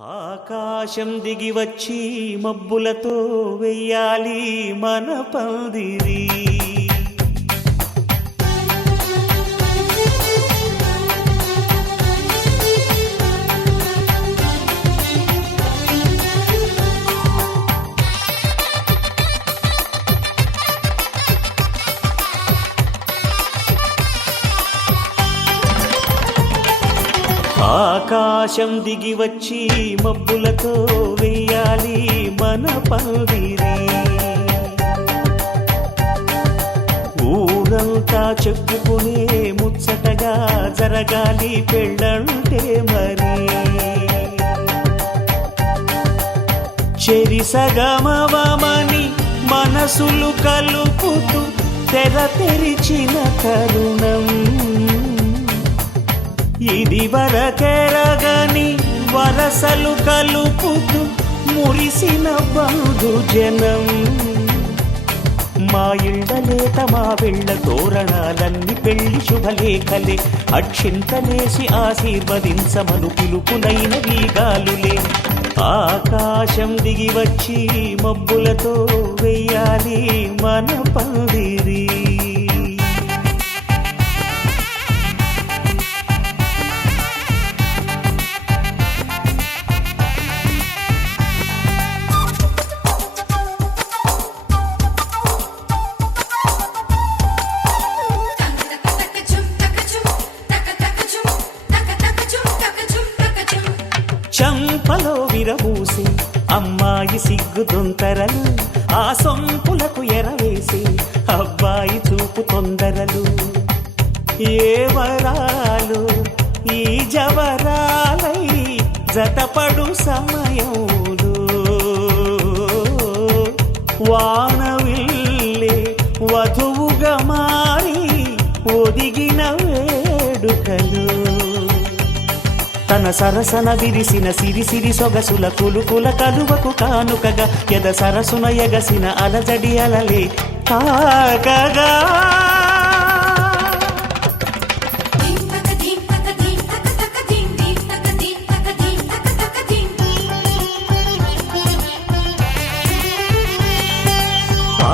ఆకాశం దిగి వచ్చి మబ్బులతో వెయ్యాలి మన పందిరి. ఆకాశం దిగి వచ్చి మబ్బులతో వెయ్యాలి మన పందిరి. ఊరంతా చెప్పుకునే ముచ్చటగా జరగాలి పెళ్ళంటే మరి. చెరిసగమవమని మనసులు కలుపుతూ తెర తెరిచిన తరుణం ఇది వరకెరగని వరసలు కలుపుతూ మురిసిన బంధు జనం. మా ఇళ్ళలేత మా వెళ్ళ తోరణాలన్నీ పెళ్లి శుభలేఖలే. అక్షింతలేసి ఆశీర్వదించమను పిలుపునైన వీగాలులే. ఆకాశం దిగి వచ్చి మబ్బులతో వెయ్యాలి మన పందిరి. చంపలో విరబూసి అమ్మాయి సిగ్గు దొంతరలు, ఆ సొంపులకు ఎరవేసి అబ్బాయి చూపు తొందరలు. ఏ వరాలు ఈ జవరాలై జతపడు సమయంలో వానవిల్లే వధువుగా మారి ఒదిగిన వేడుకలు. తన సరసన విరిసిన సిరిసిరి సొగసుల కులుకుల కలువకు కానుకగా ఎద సరసున ఎగసిన అలజడి అలలే తాకగా.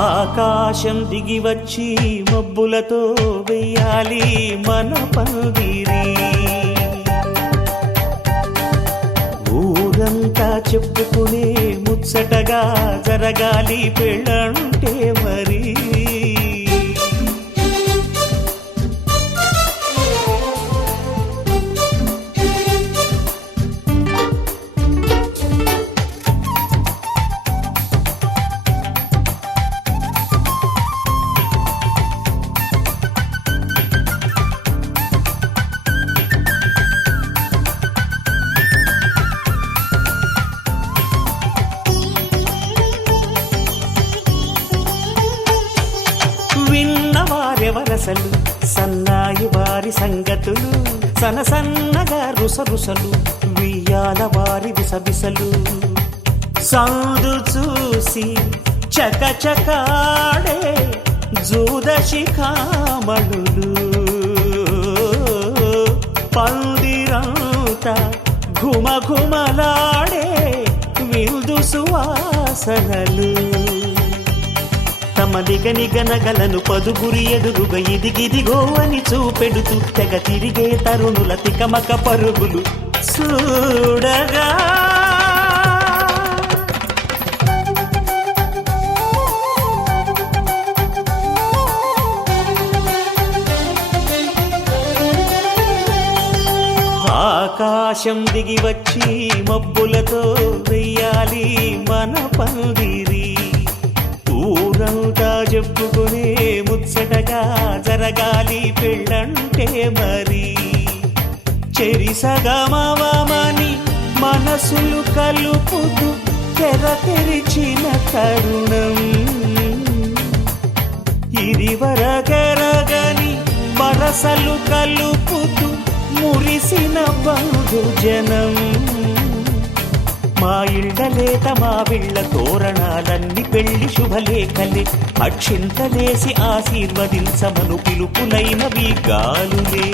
ఆకాశం దిగి వచ్చి మబ్బులతో వెయ్యాలి మన పందిరి. ఊరంతా చెప్పుకునే ముచ్చటగా జరగాలి పెళ్ళంటే మరి. విన్నవారెవరసలు సన్నాయి వారి సంగతులు, సనసన్నగా రుసరుసలు వియ్యాల వారి విసబిసలు. సందు చూసి చకచకాడే జూదశిఖామణులు, పందిరంతా ఘుమఘుమలాడే విందు సువాసనలు. తమ నిగనిగనగలను పదుగురి ఎదురుగా ఇదిగిదిగో అని చూపెడుతూ తెగ తిరిగే తరుణుల తికమక పరుగులు చూడగా. ఆకాశం దిగి వచ్చి మబ్బులతో వెయ్యాలి మన పందిరి. ఊరంతా చెప్పుకునే ముచ్చటగా జరగాలి పెళ్ళంటే మరి. చెరిసగమవమని మనసులు కలుపుతూ తెర తెరిచిన తరుణం ఇది వరకెరగని వరసలు కలుపుతూ మురిసిన బంధు జనం. మా ఇళ్ళలేత మా వీళ్ళ తోరణాలన్నీ పెళ్లి శుభలేఖలే. అక్షింతలేసి ఆశీర్వదించమను పిలుపునైన వీగాలులే.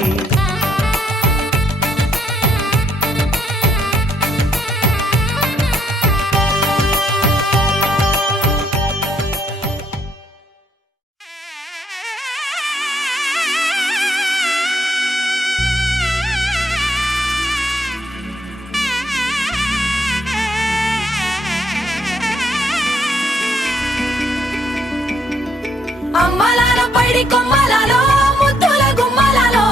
పైడి కొమ్మలలో ముద్దుల గుమ్మలలో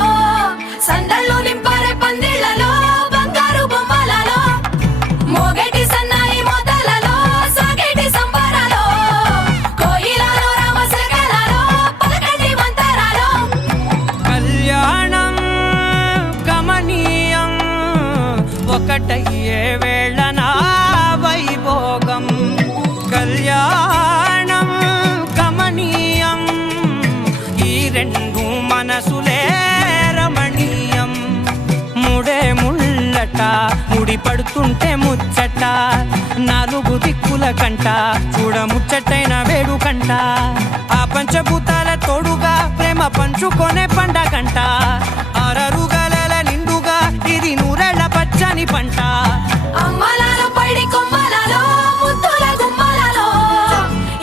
సందళ్ళు నింపారే పందిళ్లలో బంగారు బొమ్మలలో మోగేటి సన్నాయి మోతలలో సాగేటి సంబరాలో కోయిలలో రామశకలలో పలకటి మంతరాలో కళ్యాణం గమనీయం ఒకటయ్యే వేళ నా వైభోగం కళ్యాణం గమనీయం ఈ రెండు మనసులే రమణీయం ముడే ముళ్ళట ముడి పడుతుంటే ముచ్చట నాలుగు దిక్కుల కంట చూడ ముచ్చటైన వేడుకంట ఆ పంచభూతాల తోడుగా ప్రేమ పంచుకొనే పండగంట ఆరరుగల నిండుగా ఇది నూరెళ్ళ పచ్చని పంట అమ్మలాలో పైడి కొమ్మలలో ముద్దుల గుమ్మలలో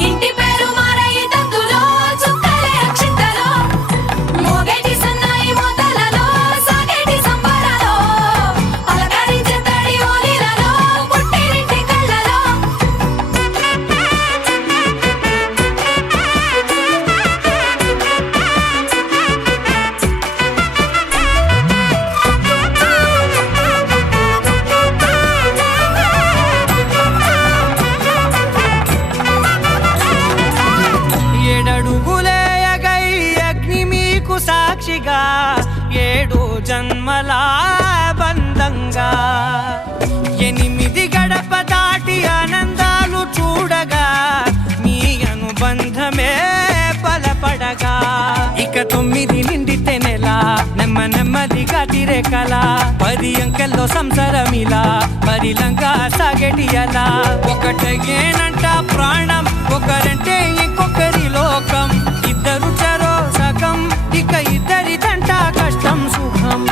ఇంటి పేరు మారయి తందులో చుక్కలే అక్షింతలో మోగేటి సన్నాయి మోతలలో సాగేటి సంబరాలో పలకరించే తడి ఓలిలలో పుట్టినింటి కళ్ళలో ఏడడుగులేయగై అగ్ని మీకు సాక్షిగా ఏడు జన్మల బంధంగా ఎనిమిది గడప దాటి ఆనందాలు చూడగా మీ అనుబంధమే బలపడగా ఇక 9 నిండితే నెల నెమ్మదిగా తిరే కల 10 అంకెల్లో సంసారమిలా పరిలంగా సాగేటి అలా ఒకటేనంట ప్రాణం ఒకరంటే ఇంకొకరి లోకం ఇద్దరు చరో సగం ఇక ఇద్దరిదంట కష్టం సుఖం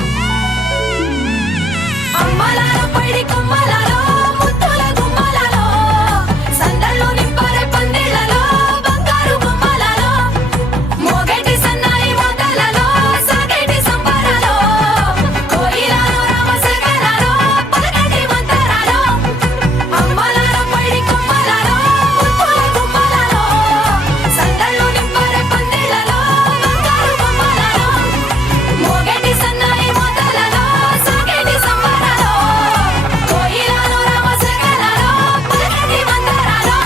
అమ్మలాలో పైడి కొమ్మలలో ముద్దుల గుమ్మలలో సందళ్ళు నింపారే పందిళ్లలో బంగారు బొమ్మలలో మోగేటి సన్నాయి మోతలలో సాగేటి సంబరాలో కోయిలలో రామశకలలో పలకటి మంతరాలో అమ్మలాలో పైడి కొమ్మలలో ముద్దుల గుమ్మలలో సందళ్ళు నింపారే పందిళ్లలో బంగారు బొమ్మలలో మోగేటి సన్నాయి మోతలలో సాగేటి సంబరాలో కోయిలలో రామశకలలో పలకటి మంతరాలో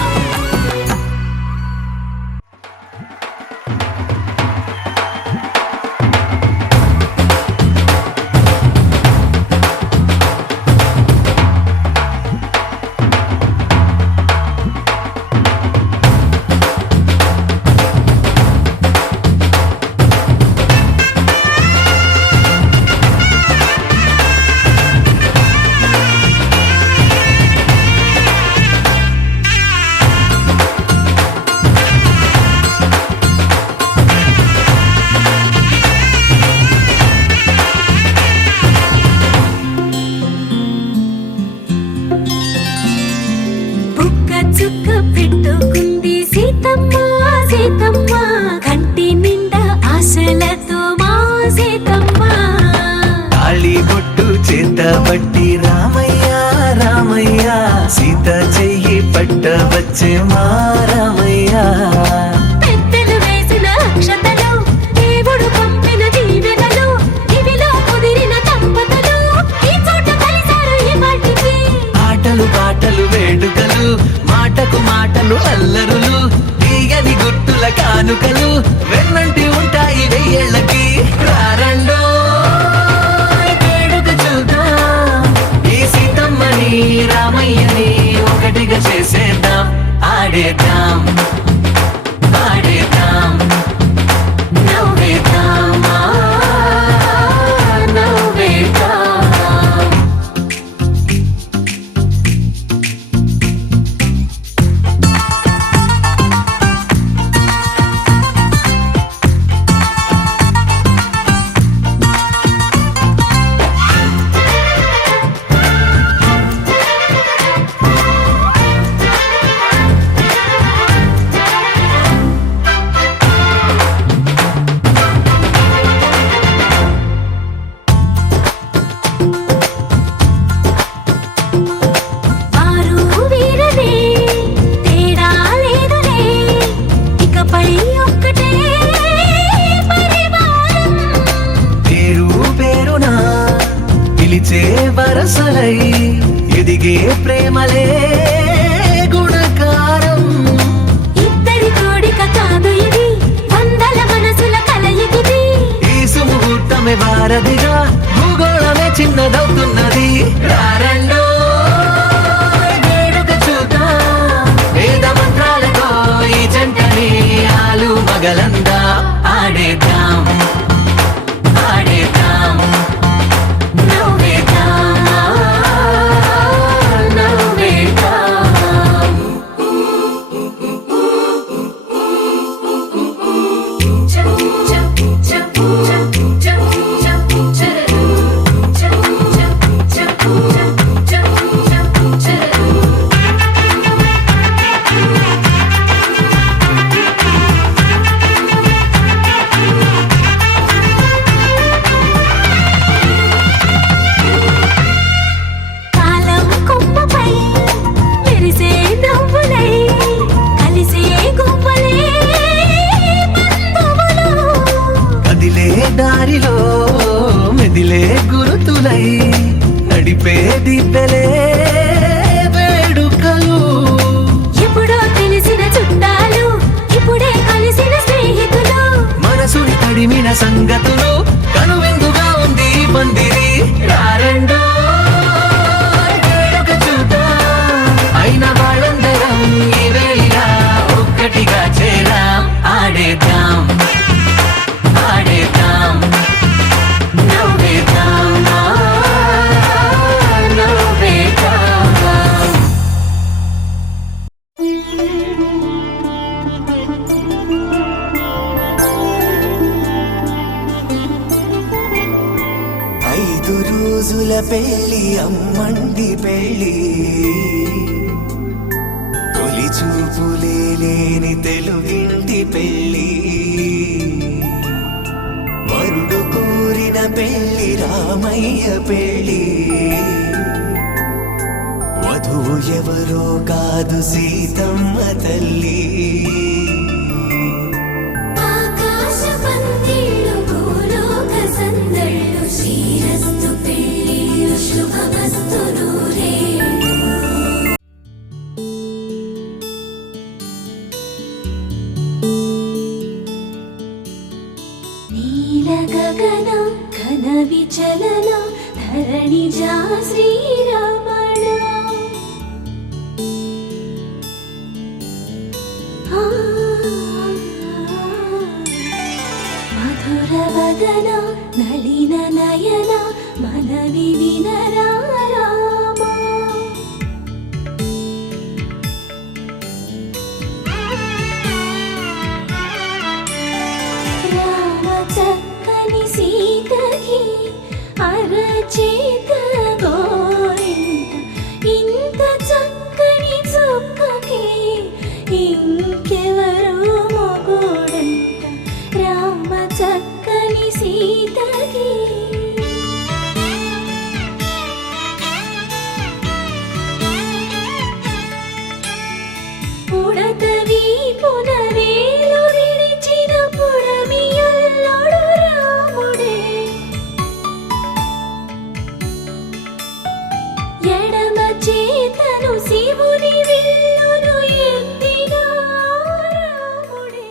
బుక్క చుక్క పెట్టుకుంది సీతమ్మ సీతమ్మ కంటి నిండా ఆశలతో మా సీతమ్మ తాళి బొట్టు చేత పట్టి రామయ్య రామయ్య సీత చెయ్యి పట్ట వచ్చే మా రామయ్య పెద్దలు వేసిన అక్షతలు దేవుడు పంపిన దీవెనలు ఇవిలో కుదిరిన దంపతులు ఈ చోట కలిసారు ఈ వాటికి ఆటలు పాటలు వేడుకలు మాటకు మాటలు అల్లరులు తీయని గుర్తుల కానుకలు వెన్నంటి ఉంటాయి వెయ్యేళ్ళకి రారండో వేడుక చూద్దాం ఈ సీతమ్మని రామయ్యని ఒకటిగా చేసేద్దాం ఆడేద్దాం పాడేద్దాం నవ్వేద్దాం నవ్వేద్దాం కలిగే ప్రేమలే గుణకారం. ఇద్దరి కోడిక కాదు ఇది, వందల మనసుల కలయికిది. ఈ సుముహూర్తమే వారధిగా, భూగోళమే చిన్నదవుతున్నది. రారండో వేడుక చూద్దాం, వేద మంత్రాలతో ఈ జంటని ఆలు మగలందా ఆడేద్దాం ఆడేద్దాం నవ్వేద్దాం నవ్వేద్దాం. కాలం కొమ్మపై మెరిసే నవ్వులై, కలిసే గువ్వలే బంధువులు. కదిలే దారిలో మెదిలే గురుతులై, నడిపే దిబ్బెలే వేడుకలు. ఎప్పుడో తెలిసిన చుట్టాలు, ఇప్పుడే కలిసిన స్నేహితులు. మనసుని తడిమిన సంగతులు, కనువిందుగా ఉంది ఈ పందిరి. రారండో వేడుక చూద్దాం, అయిన వాళ్ళందరం ఈ వేళ ఒక్కటిగా చేరాం. ఆడేద్దాం ఆడేద్దాం నవ్వేద్దాం నవ్వేద్దాం. ఐదు రోజుల పెళ్లి అమ్మండి పెళ్లి, తొలి చూపులే లేని తెలుగింటి పెళ్లి. వరుడు కోరిన పెళ్లి రామయ్య పెళ్లి, వధువు ఎవరో కాదు సీతమ్మ తల్లి. ఆకాశ పందిళ్ళు, భూలోక సందళ్ళు, శ్రీరస్తు పెళ్ళిళ్ళు, శుభమస్తు నూరేళ్ళు. నీల గగన ఘన విచలన, ధరణిజా శ్రీరమణ. మధుర వదన నళిన నయన, మనవి వినరా రామా. రామ చక్కని సీతకి అరచేత గోరింట, ఇంత చక్కని చుక్కకి ఇంకెవరు మొగుడంట. రామ చక్కని సీతకి ఉడత వీపున వేలు విడిచిన పుడమియల్లుడు రాముడే. ఎడమ చేతను శివుని విల్లును ఎత్తిన రాముడే.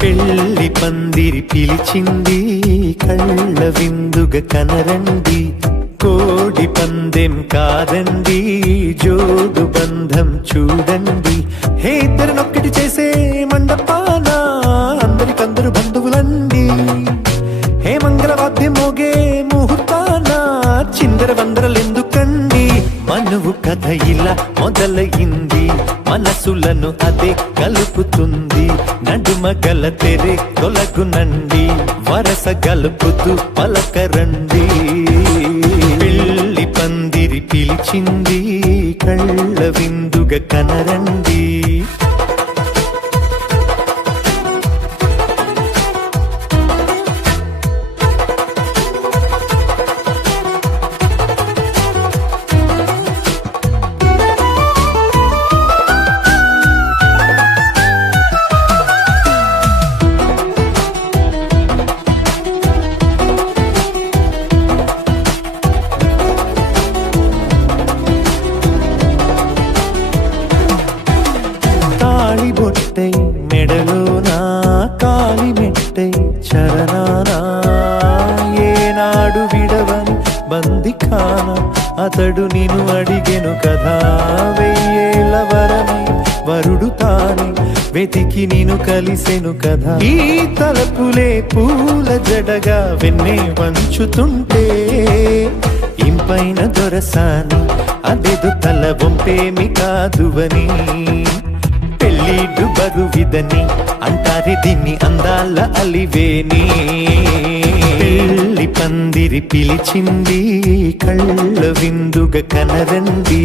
పెళ్లి పందిరి పిలిచింది, కళ్ళ విందుగ కనరండి. కోడి పందెం కాదండి, జోడు బంధం చూడండి. హే ఇద్దరినొక్కటి చేసే మండపాన, అందరికందరు బంధువులండి. హే మంగళవాద్యం మోగే ముహూర్తాన, చిందర వందరలెందుకండి. మనువు కథ ఇలా మొదలయింది, మనసులను అదే కలుపుతుంది. నడుమ గల తెరే తొలగునండి, వరస గలుపుతూ పలకరండి. పెళ్లి పందిరి పిలిచింది, కళ్ళ విందుగ కనరండి. తానే వెతికి నేను కలిసెను కదా. ఈ తలపులే పూల జడగా వెన్నే వంచుతుంటే ఇంపైన దొరసాని అదేదో తల వంపేమి కాదువని. పెళ్ళిడు బరువిదని అంటారే దీన్ని అందాల అలివేని. పెళ్లి పందిరి పిలిచింది కళ్ళ విందుగా కనరండి.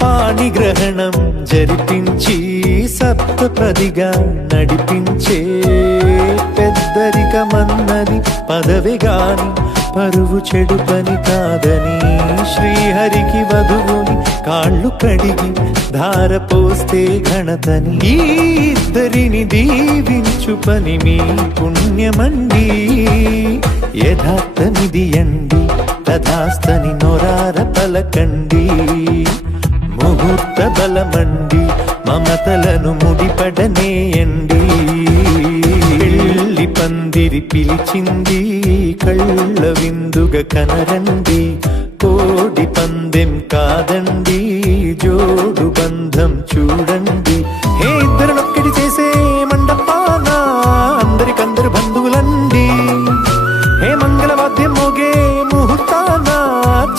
పాణిగ్రహణం జరిపించి సప్తపదిగా నడిపించే పెద్దరికమన్నది పదవి గాని పరువు చెడు పని కాదని. శ్రీహరికి వధువుని కాళ్ళు కడిగి ధార పోస్తే ఘనతని. ఈ ఇద్దరిని దీవించు పని మీ పుణ్యమండి. యథార్థమిది అండి తథాస్తని నొరార పలకండి. ముహూర్త బలమండి మమతలను ముడిపడనేయండి. పెళ్లి పందిరి పిలిచింది కళ్ళ విందుగా కనరండి. కోడి పందెం కాదండి జోడు బంధం చూడండి. హే ఇద్దరినొక్కటి చేసే మండపాన అందరికందరు బంధువులండి. హే మంగళవాద్యం మోగే ముహూర్తాన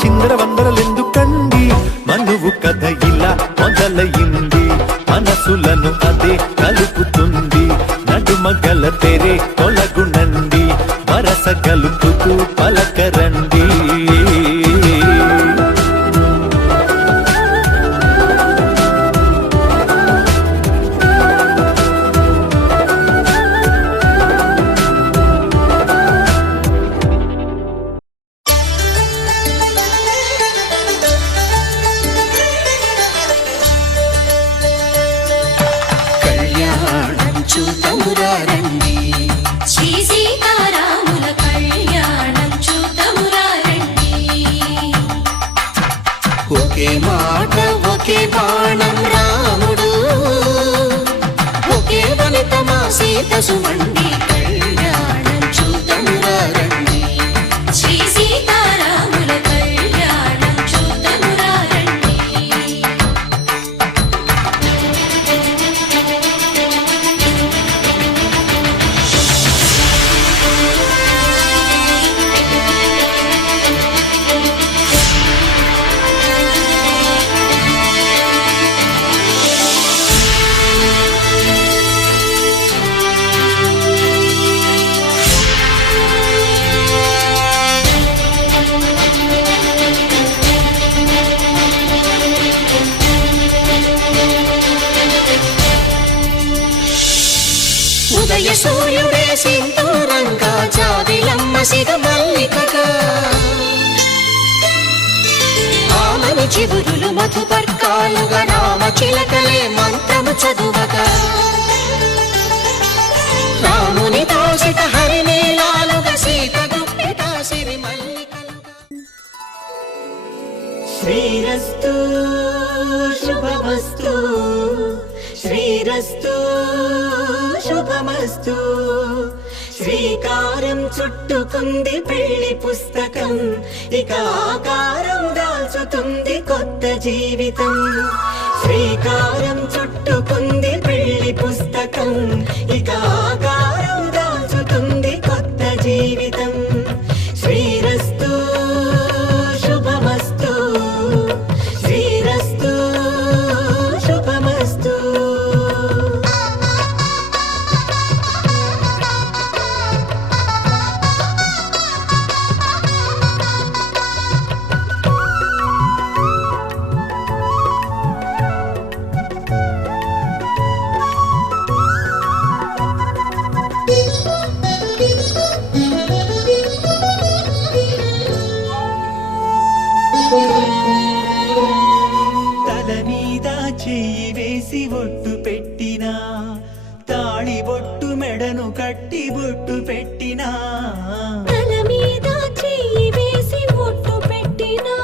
చిందర వందరలెందుకండి. మనువు కథ ఇలా మొదలయింది మనసులను అదే కలుపుతుంది. నడుమగల తెరే తొలగునండి వరస గలుపుతూ పలకరండి. శ్రీ సీతారాముల కళ్యాణం చూతమురా రండి. ఒకే మాట ఒకే బాణం రాముడు, ఒకే వనిత మా సీత సుమండి. కళ్యాణం చూతమురా రండి. శ్రీ సీతారాముల కళ్యాణం చూతమురా రండి. ఉదయ సూర్యుడే సింధూరంగా జాబిలమ్మ సిగ మల్లికగా. ఆమని చిగురులు మధుపర్కాలుగా రామ చిలకలే మంత్రము చదువగా. రాముని దోషిత హరినీలాలుగా సీత గుప్పిట సిరి మల్లికలుగా. శ్రీరస్తు శుభమస్తు శ్రీరస్తు శుభమస్తు. శ్రీకారం చుట్టుకుంది పెళ్లి పుస్తకం, ఇక ఆకారం దాల్చుతుంది కొత్త జీవితం. శ్రీకారం చుట్టుకుంది పెళ్లి పుస్తకం, ఇక ఆకారం దాల్చుతుంది కొత్త జీవితం. శ్రీరస్తు శుభమస్తు శ్రీరస్తు శుభమస్తు. చెయ్యి వేసి ఒట్టు పెట్టినా తాళి బొట్టు మెడను కట్టి బొట్టు పెట్టినా తల మీద చెయ్యి వేసి ఒట్టు పెట్టినా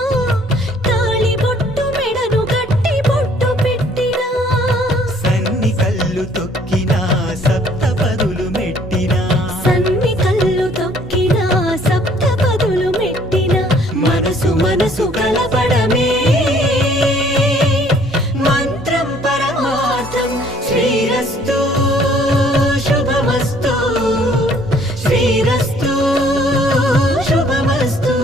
తాళి బొట్టు మెడను కట్టి బొట్టు పెట్టినా సన్ని కళ్ళు తొక్కినా సప్తపదులు మెట్టినా సన్ని కళ్ళు తొక్కినా సప్తపదులు మెట్టినా మనసు మనసు కలపడమే మంత్రం పరమార్థం శ్రీరస్తు శుభమస్తు శ్రీరస్తు శుభమస్తు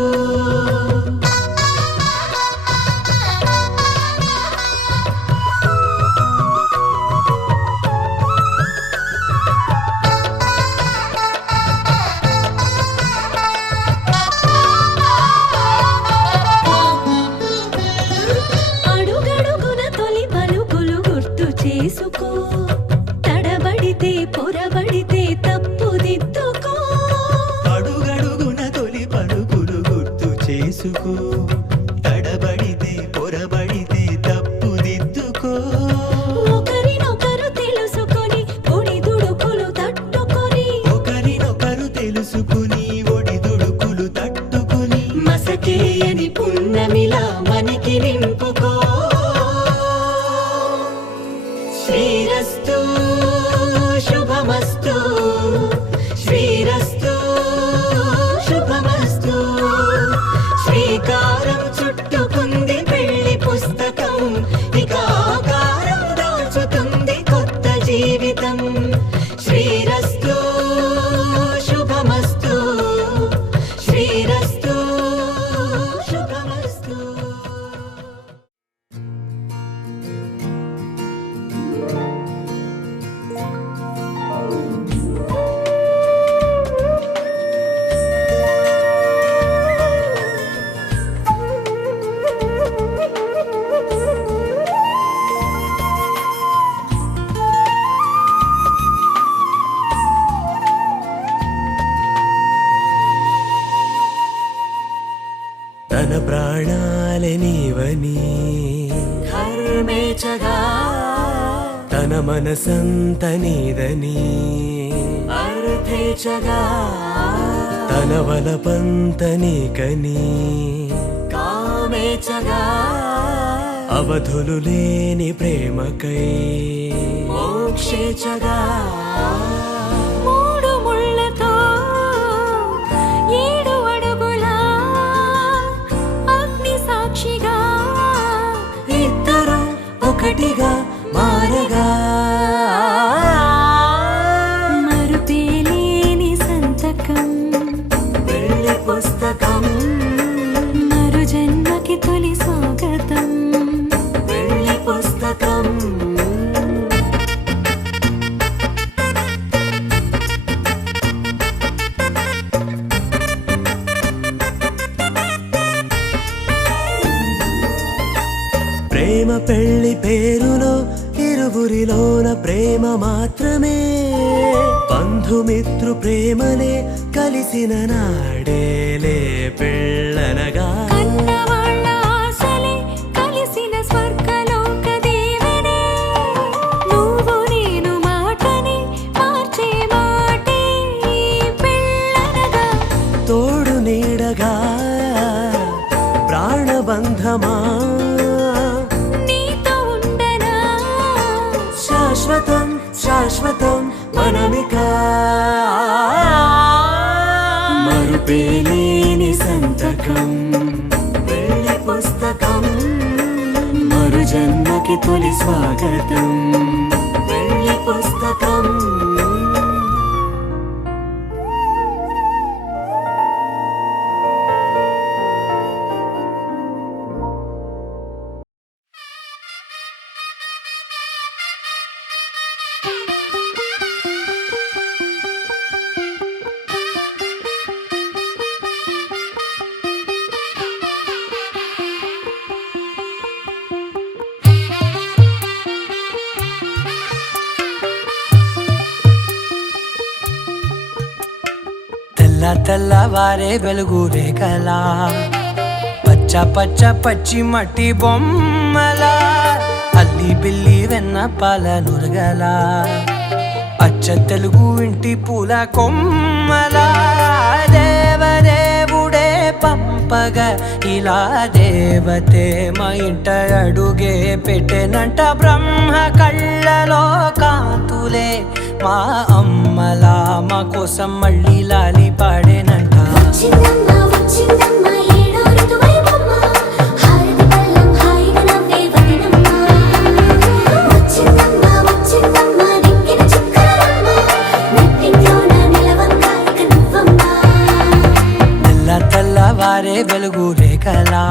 అడుగడుగున తొలి పలుకులు గుర్తు చేసుకో తడబడితే పొరబడితే తప్పుదిద్దుకో అడుగడుగున తొలి పలుకులు గుర్తు చేసుకో తడబడితే పొరబడితే తప్పుదిద్దుకో ఒకరినొకరు తెలుసుకొని ఒడిదుడుకులు తట్టుకొని ఒకరినొకరు తెలుసుకుని ఒడిదుడుకులు తట్టుకుని మసకేయని పున్నమిలా మనకి నింపుకో శ్రీరస్తు శుభమస్తు శ్రీరస్తు శుభమస్తు శ్రీకారం చుట్టుకుంది పెళ్లి పుస్తకం ఇక ఆకారం దాచుతుంది కొత్త జీవితం శ్రీరస్తు శుభమస్తు శ్రీరస్తు శుభమస్తు తన ప్రాణాలే నీవని కర్మేచగా తన మనసంత నీదని అర్థేచగా తన వలపంత నీకని కామేచగా అవధులు లేని ప్రేమకై మోక్షేచగా మూడు ముళ్ళతో ఏడు అడుగుల అగ్ని సాక్షిగా ఇద్దరు ఒకటిగా మారగా మరుపేలేని సంతకం పెళ్లి పుస్తకం మరు జన్మకి తొలి స్వాగతం పెళ్లి పుస్తకం ప్రేమ పెళ్లి పేరులో ఇరువురిలోన ప్రేమ మాత్రమే బంధుమిత్రు ప్రేమలే కలిసిన నాడేలే పెళ్ళనగా కన్నవాళ్ళ ఆశలే కలిసిన స్వర్గలోక దేవనే నువ్వు నేను మాటని మార్చే మాటే పెళ్ళనగా తోడు నీడగా ప్రాణబంధమా నీతో ఉండనా శాశ్వతం శాశ్వతం మనమిక మరుపేలేని సంతకం పెళ్లి పుస్తకం మరు జన్మకి తొలి స్వాగతం పెళ్లి పుస్తకం తెల్లవారే వెలుగు రేఖలా పచ్చ పచ్చ పచ్చి మట్టి బొమ్మలా అల్లి అల్లి బిల్లి వెన్న పాల నురగల అచ్చ తెలుగు ఇంటి పూల కొమ్మల దేవదేవుడే పంపగ ఇలా దేవతే మా ఇంట అడుగే పెట్టెనంట బ్రహ్మ కళ్ళలో కాంతులే మా అమ్మలా మా కోసం మళ్ళీ లాలి పాడేనంట వచ్చిందమ్మ వచ్చిందమ్మ ఏడో ఋతువైవమ్మ హారతి పళ్ళం హాయిగా నవ్వే వదినమ్మ వచ్చిందమ్మ వచ్చిందమ్మ నిక్కిన చుక్కలమ్మ నెట్టింట్లోన నిలవంగా ఇక నువ్వమ్మ తెల్ల తెల్లవారే వెలుగు రేఖలా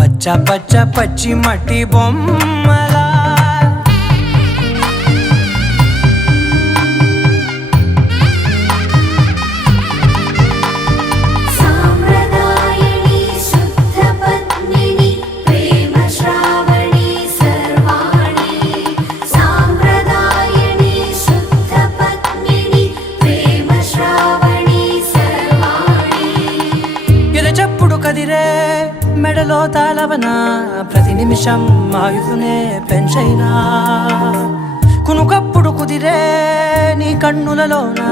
పచ్చ పచ్చ పచ్చి మట్టి బొమ్మలా సాంప్రదాయని శుద్ధ పద్మిని ప్రేమ శ్రావణి సర్వాణి సాంప్రదాయని శుద్ధ పద్మిని ప్రేమ శ్రావణి సర్వాణి ఎరచప్పుడు కదిరే మెడలో తాళవన ప్రతి నిమిషం ఆయుధునే పెంచైనా కునుకప్పుడు కుదిరే నీ కన్నులలోన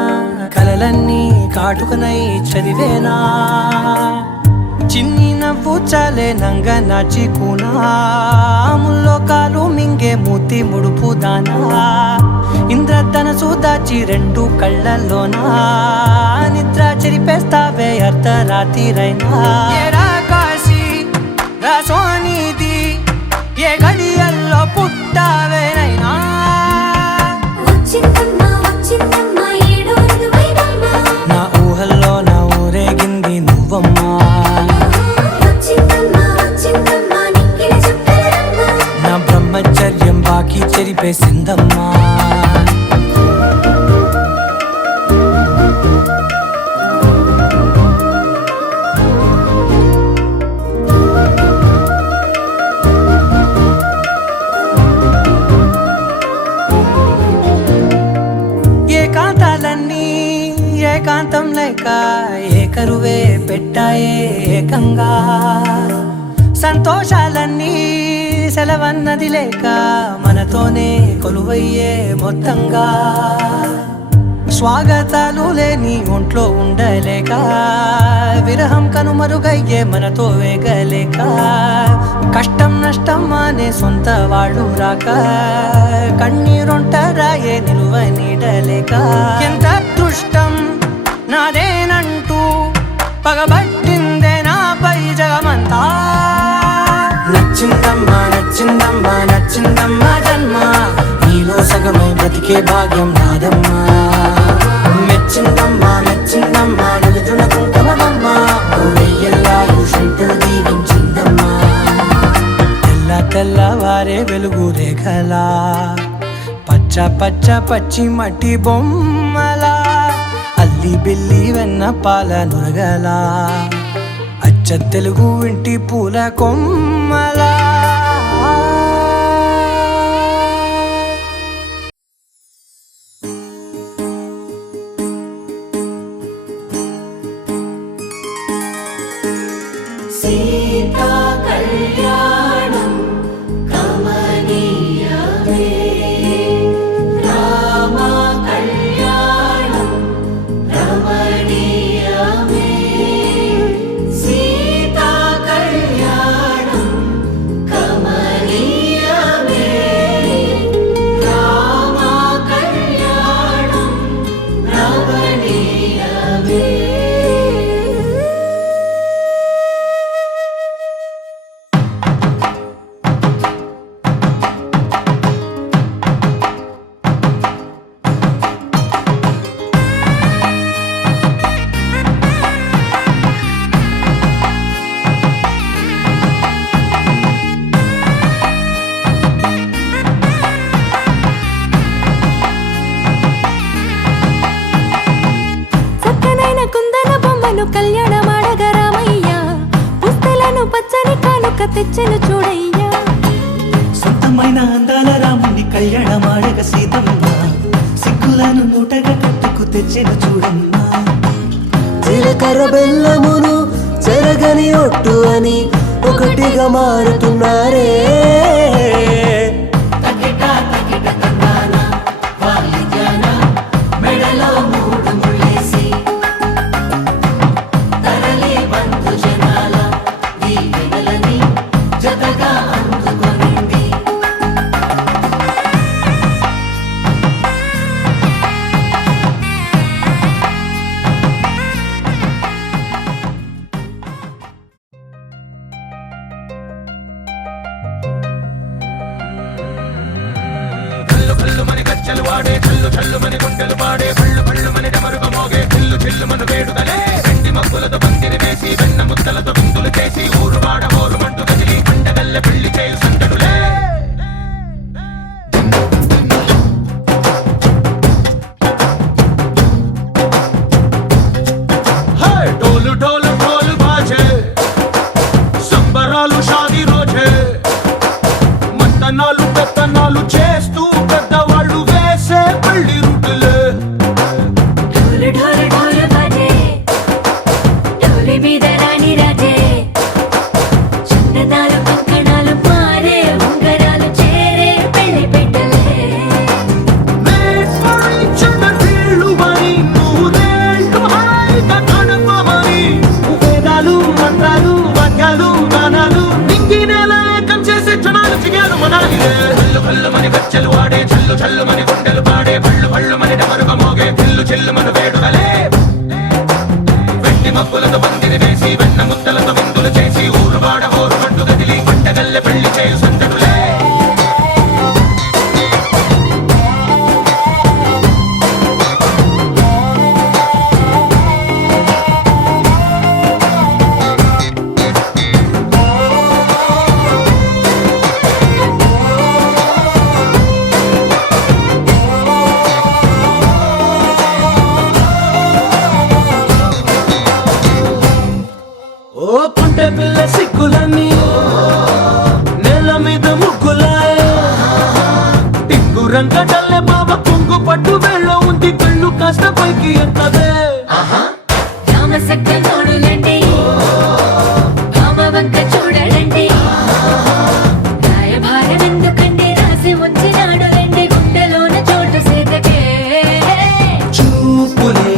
కలలన్నీ కాటుకనై చదివేనా చిన్ని నవ్వు చాలే నంగ నాచి కూనాముల్లో కాలు మింగే మూతి ముడుపు దానా ఇంద్రధనసు దాచి రెండు కళ్ళల్లోనా నిద్ర చెరిపేస్తావే అర్ధరాత్రిరైనా ఏరా కాశీ రా సోనిది ఏ గడియల్లో పుట్టావేనైనా వచ్చిందమ్మ వచ్చిందమ్మ ఏడో ఋతువైవమ్మ నా ఊహల్లో నా ఊరేగింది నువ్వమ్మా వచ్చిందమ్మ వచ్చిందమ్మ నిక్కిన చుక్కలమ్మ నా బ్రహ్మచర్యం బాకీ చెరిపేసిందమ్మా ఏకాంతాలన్నీ ఏకాంతం లేక ఏకరువే పెట్టాయే ఏకంగా సంతోషాలన్నీ సెలవన్నది లేక మనతోనే కొలువయ్యే మొత్తంగా స్వాగతాలు లేని ఒంట్లో ఉండలేక విరహం కనుమరుగయ్యే మనతో వేగలేక కష్టం నష్టం అనే సొంత వాళ్ళు రాక కన్నీరొంటరాయే నిలువ నీడలేక ఎంత అదృష్టం నాదేనంటూ పగబట్టిందే నాపై జగమంతా నచ్చిందమ్మా నచ్చిందమ్మా నచ్చిందమ్మా జన్మ నీలో సగమై బ్రతికే భాగ్యం నాదమ్మా మెచ్చిందమ్మా మెచ్చిందమ్మా నిలుచున కుంకుమమ్మా వెయ్యల్లా ఋషుంటూ దీవించిందమ్మా తెల్ల తెల్లవారే వెలుగు రేఖలా పచ్చ పచ్చ పచ్చి మట్టి బొమ్మలా అల్లి బిల్లి వెన్న పాల నురగలా అచ్చ తెలుగు ఇంటి పూల కొమ్మలా సీతా కళ్యాణం కమనీయమే రామ కళ్యాణం రమణీయమే సీతా కళ్యాణం కమనీయమే రామ కళ్యాణం రమణీయమే చక్కనైన కుందన బొమ్మను కళ్యాణమాడగ రామయ్య పుస్తలను పచ్చని కానుక తెచ్చెను చూడయ్యా సొంతమైన అందాల రాముని కళ్యాణమాడగ సీతమ్మ సిగ్గులను మూటగా కట్టుకు తెచ్చెను చూడమ్మా జీలకర్ర బెల్లమును చెరగని ఒట్టు అని ఒకటిగా మారుతున్నారే వాడే చల్లు చల్లు మని గుండెలు పాడే పళ్ళు పళ్ళు మని డమరుగ మోగే చిల్లు చిల్లు మన వేడుదలే వెండి మబ్బులతో పందిరి వేసి వెన్న ముద్దలతో విందులు చేసి ఊరు వాడ ఊరు మంటు కదిలి పండగల్లె పెళ్లి చేయు సందడులే ढोल ढोल ढोल बाजे సంబరాలు షాదీ రోజే మంతనాలు పెత్తనాలు చేస్తూ పెద్దవాళ్ళు వేసే పెళ్లి రుట్టులే ढोल ढोल ढोल बाजे ढोली మీద రాణి రాజే చందనాలు కంకణాలు మారే ఉంగరాలు చేరే పెళ్లి పెట్టలే Made for each other వీళ్ళువని నూరేళ్ళు హాయిగా గడపమని వేదాలు మంత్రాలు వాక్యాలు గానాలు నింగినేల ఏకం చేసే క్షణాలు చిగారు మనాలిలే హల్లు హల్లు మని గజ్జలు వాడే చల్లు చల్లు మని గుండెలు పాడే పళ్ళు పళ్ళు మని డమరుగ మోగే చిల్లు చిల్లు మన వేడుదలే వెండి మబ్బులతో పందిరి వేసి వెన్న ముద్దలతో విందులు చేసి ఊరు వాడ ఊరు మంటు కదిలి పంటగల్లె పెళ్లి చేయు సందడులే ఓ పుంటె పిల్ల సిక్కులన్నీ నేల మీద ముగ్గులాయే టింగు రంగడల్లె బాబ కుంగు పట్టు వేళ్ళ ఉంది కళ్ళు కాస్త పైకి ఎత్తదే రామసక్క నోడులండి రామ వంక చూడడండి రాయభారం ఎందుకండి రాసి ఉంచినాడు రండి గుండెలోన చోటు సేతకే చూపులే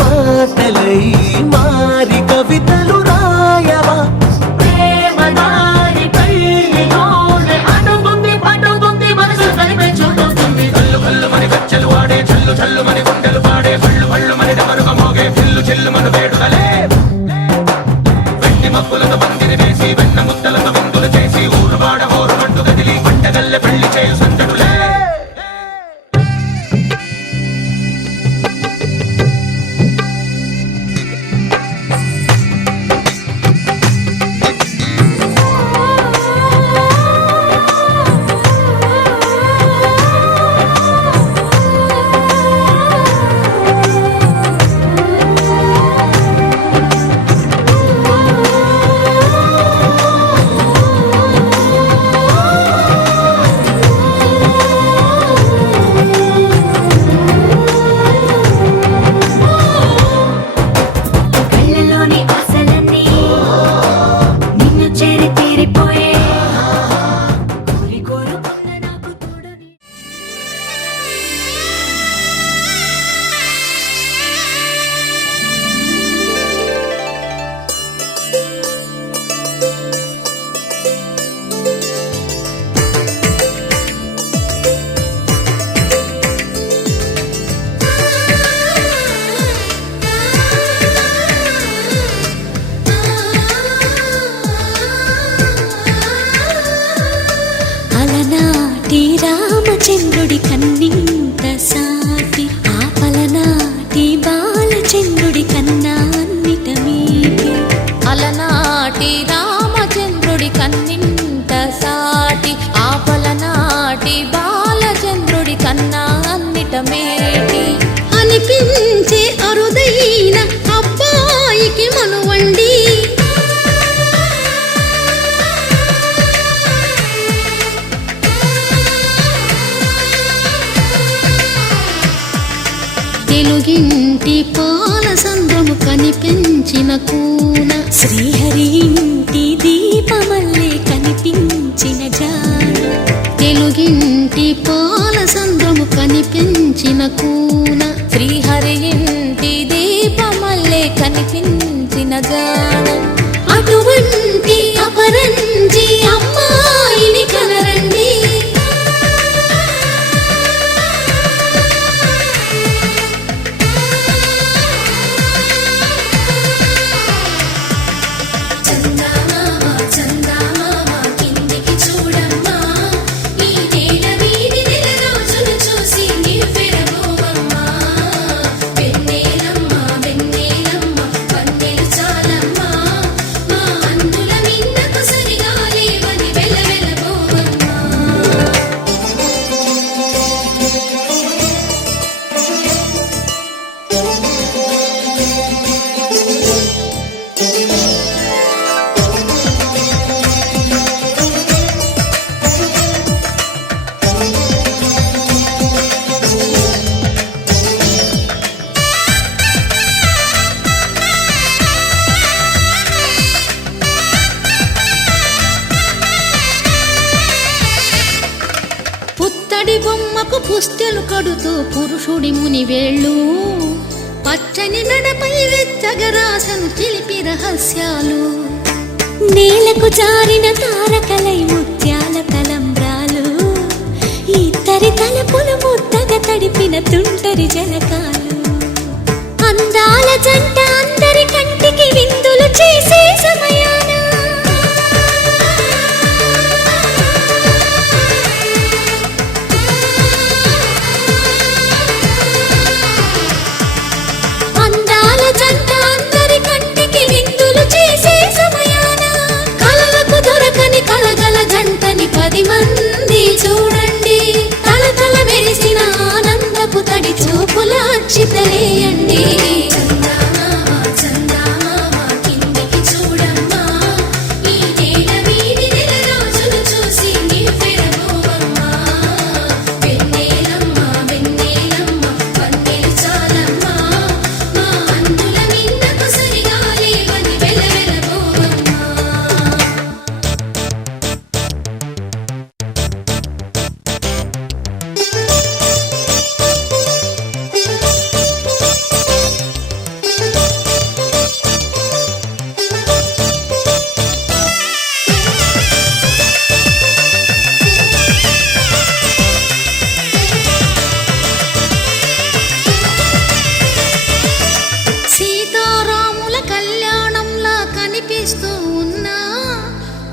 మాటలై మారి కవితలు రాయవా ప్రేమదారి పెళ్లిలోనే అడుగుంది పట్టుకుంది మనసు కలిపే చూడొస్తుంది కల్లు కల్లు మని గజ్జలు వాడే చల్లు చల్లు మని గుండెలు పాడే పళ్ళు పళ్ళు మని డమరుగ మోగే చిల్లు చిల్లు మన వేడుదలే వెండి మబ్బులతో పందిరి వేసి వెన్న ముద్దలతో విందులు చేసి ఊరు వాడ ఊరు మంటు కదిలి పంటగల్లె పెళ్లి చేయు సందడులే కళ్ళలోని ఆశలన్నీ నిన్ను చేరి తీరిపోయే కోరి కోరుకున్న నాకు తోడని అలనాటి రామచంద్రుడి కన్నింత సాటి ఆపలనాటి బాలచంద్రుడి కన్నా అన్నిట మీటి అలనాటి రామచంద్రుడి కన్నింత సాటి ఆపలనాటి బాలచంద్రుడి కన్నా అన్నిట మేటి అనిపించే అరుదైన అబ్బాయికి మనువండి తెలుగింటి పాల సంద్రము కనిపించిన కూన శ్రీహరి ఇంటి దీపమల్లే కనిపించిన జాడ తెలుగింటి పాల సంద్రము కనిపించిన కూన శ్రీహరి ఇంటి దీపమల్లే కనిపించిన జాడ అటువంటి అపరంజి అమ్మాయిని కనరండి కిందికి చూడమ్మా ఈ నేల వీధి నెల రోజులు చూసి పుత్తడి బొమ్మకు పుస్తెలు కడుతూ పురుషుడి ముని వేళ్ళు పచ్చని మెడపై వెచ్చగరాసను చిలిపి రహస్యాలు నేలకు జారిన తారకలై ముత్యాల తలంబ్రాలు ఇద్దరి తలపులు ముద్దగా తడిపిన తుంటరి జలకాలు అందాల జంట అందరి కంటికి విందులు చేసే సమయాన అందాల జంట అందరి కంటికి విందులు చేసే సమయాన కలలకు దొరకని కలగల జంటని 10 మంది చూడండి తలతల మెరిసిన ఆనందపు తడి చూపుల అచ్చితలేయండి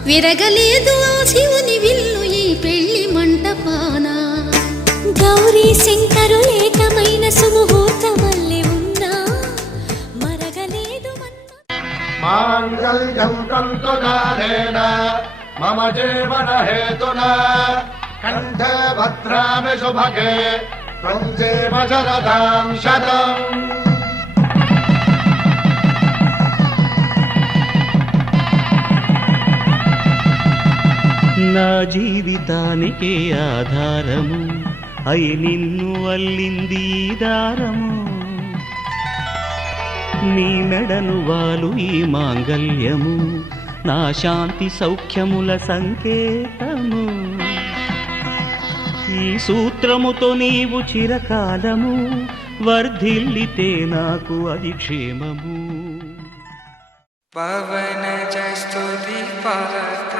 విరగలేదు ఆ శివుని విల్లు ఈ పెళ్లి మంటపాన గౌరీ శంకరు ఏకమైన సుముహూర్తమల్లె ఉన్నా మరగలేదు మాంగళ్యం తంతునానేన మమ జీవన హేతునా కంఠే భద్రామి శుభగే త్వం జీవ శరదాం శతం నా జీవితానికి ఆధారము అయి నిన్ను అల్లింది దారము నీ మెడను వాలు ఈ మాంగల్యము నా శాంతి సౌఖ్యముల సంకేతము ఈ సూత్రముతో నీవు చిరకాలము వర్ధిల్లితే నాకు అది క్షేమము పవనజ స్తుతి పాత్ర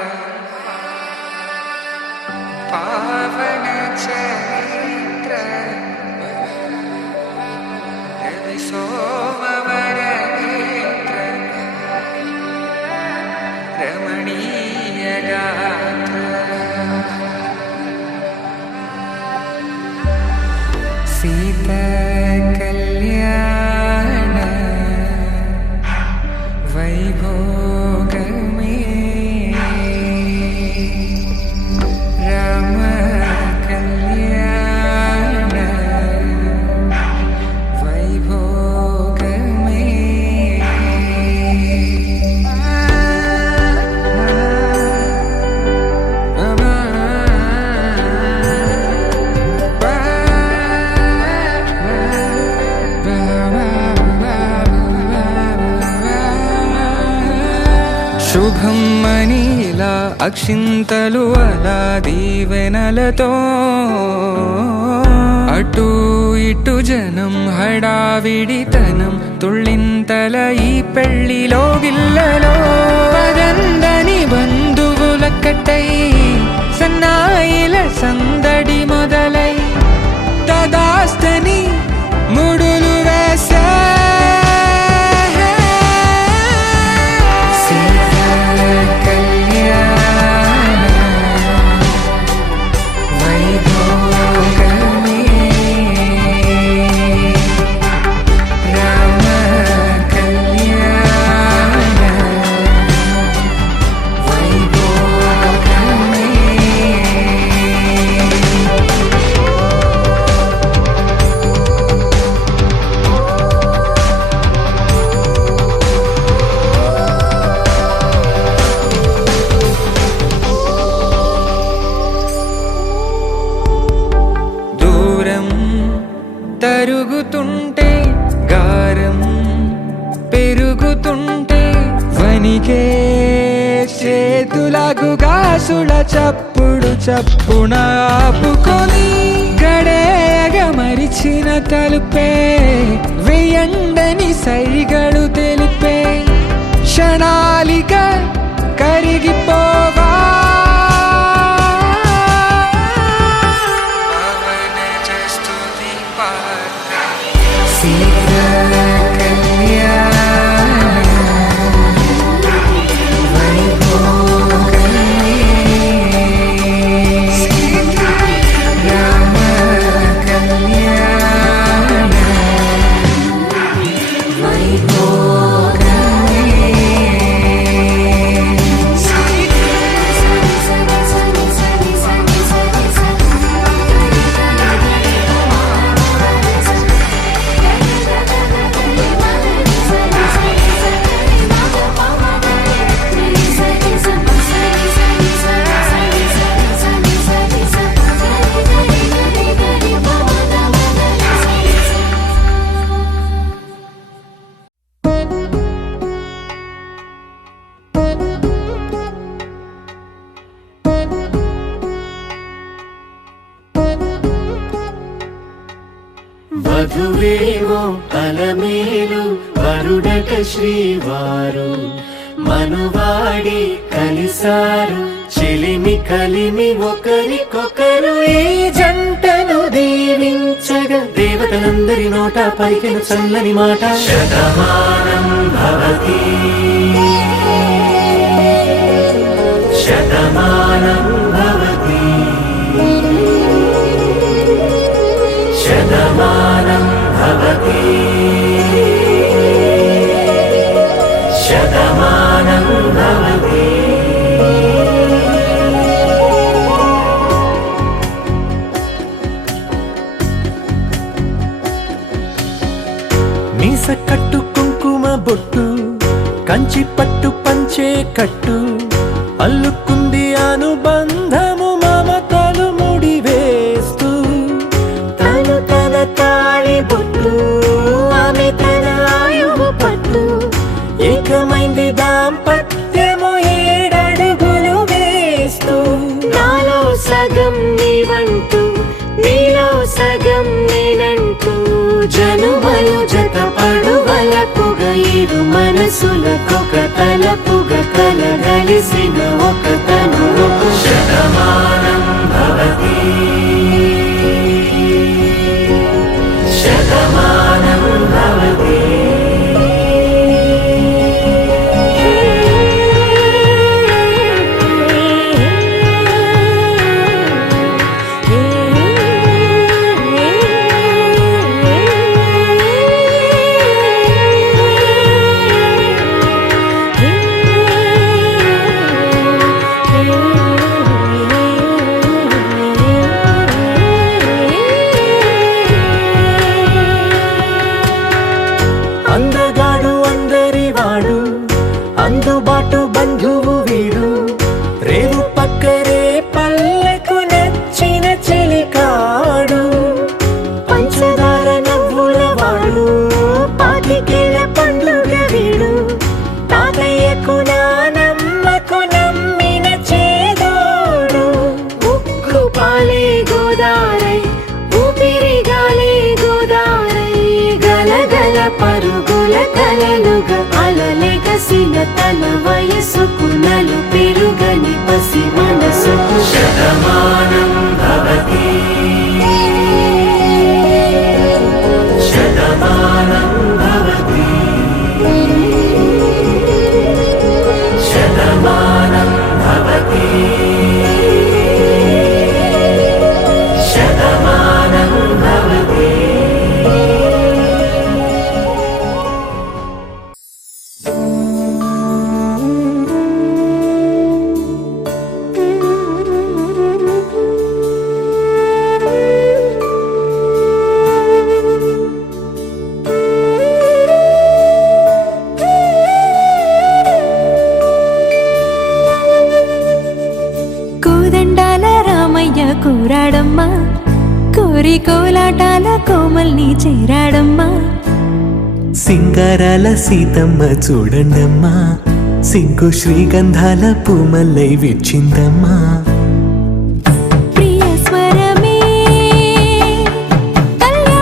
పావన చరిత్ర రవి సోమవర నేత్ర రమణీయ గాత్ర సీత కళ్యాణ వైభోగమే రామ కళ్యాణ వైభోగమే శుభం మనీలా అక్షింతలు అలా దీవెనలతో అటు ఇటు జనం హడావిడితనం తుళ్ళింతల ఈ పెళ్లిలో గిల్లలో పదందని బంధువులక్కటై సన్నాయిల సందడి మొదలై తదాస్తని ముడులు వేసా తరుగుతుంటే గారం పెరుగుతుంటే వనికే చేతులకు గాసుల చప్పుడు చప్పున ఆపుకొని తెరిచిన తలుపే వేయండని సైగలు తెలిపే క్షణాలిగా కరిగిపోవా వధువేమో అలమేలు వరుడట శ్రీవారు మనువాడి కలిసారు చెలిమి కలిమి ఒకరికొకరు ఈ జంటను దీవించగా దేవతలందరి నోట పలికిన చల్లని మాట శతమానం భవతి శతమానం భవతి శతమానం భవతి శతమానం భవతి మీస కట్టు కుంకుమ బొట్టు కంచి పట్టు పంచే కట్టు అల్లుకుంది అనుబంధము మమతలు ముడివేస్తూ తను తన తాళి బొట్టు ఆమె తన ఆయువు పట్టు ఏకమైంది దాంపత్యము 7 అడుగులు వేస్తూ నాలో సగం నీవంటూ నీలో సగం నేనంటూ జనుమలు జత పడువలపుగ ఇరు మనసులకొక తలపుగ కలగలిసిన ఒక తను శతమానం భవతి శతమానం భవతి అందగాడు అందరివాడు అందుబాటు బంధువు వీడు రేవు పక్కరే పల్లెకు నచ్చిన చెలికాడు పంచదార నవ్వుల వాడు పాతికేల పండుగ వీడు తాతయ్యకు నానమ్మకు నమ్మిన చేదోడు ఉక్కు పాలే గోదారై ఊపిరి గాలే గోదారై గలగల పరుగుల కలలుగా అలలెగసిన తన వయసుకు నలు పెరుగని పసి మనసుకు శతమానం భవతి శతమానం భవతి శతమానం భవతి శతమానం భవతి కోదండాల రామయ్య కూరాడమ్మా కోరి కోలాటాల కోమల్ని చేరాడమ్మా సింగారాల సీతమ్మ చూడండమ్మా సింగు శ్రీగంధాల పూమల్లై విచ్చిందమ్మా ప్రియ స్వరమే కళ్యాణ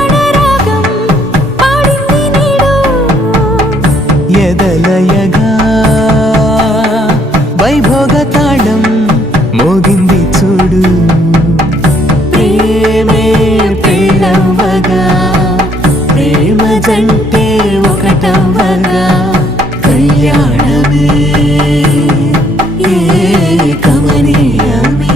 ప్రేమే పెళ్ళవ్వగా ప్రేమ జంటే ఒకటవ్వగా కళ్యాణమే కమనీయమే.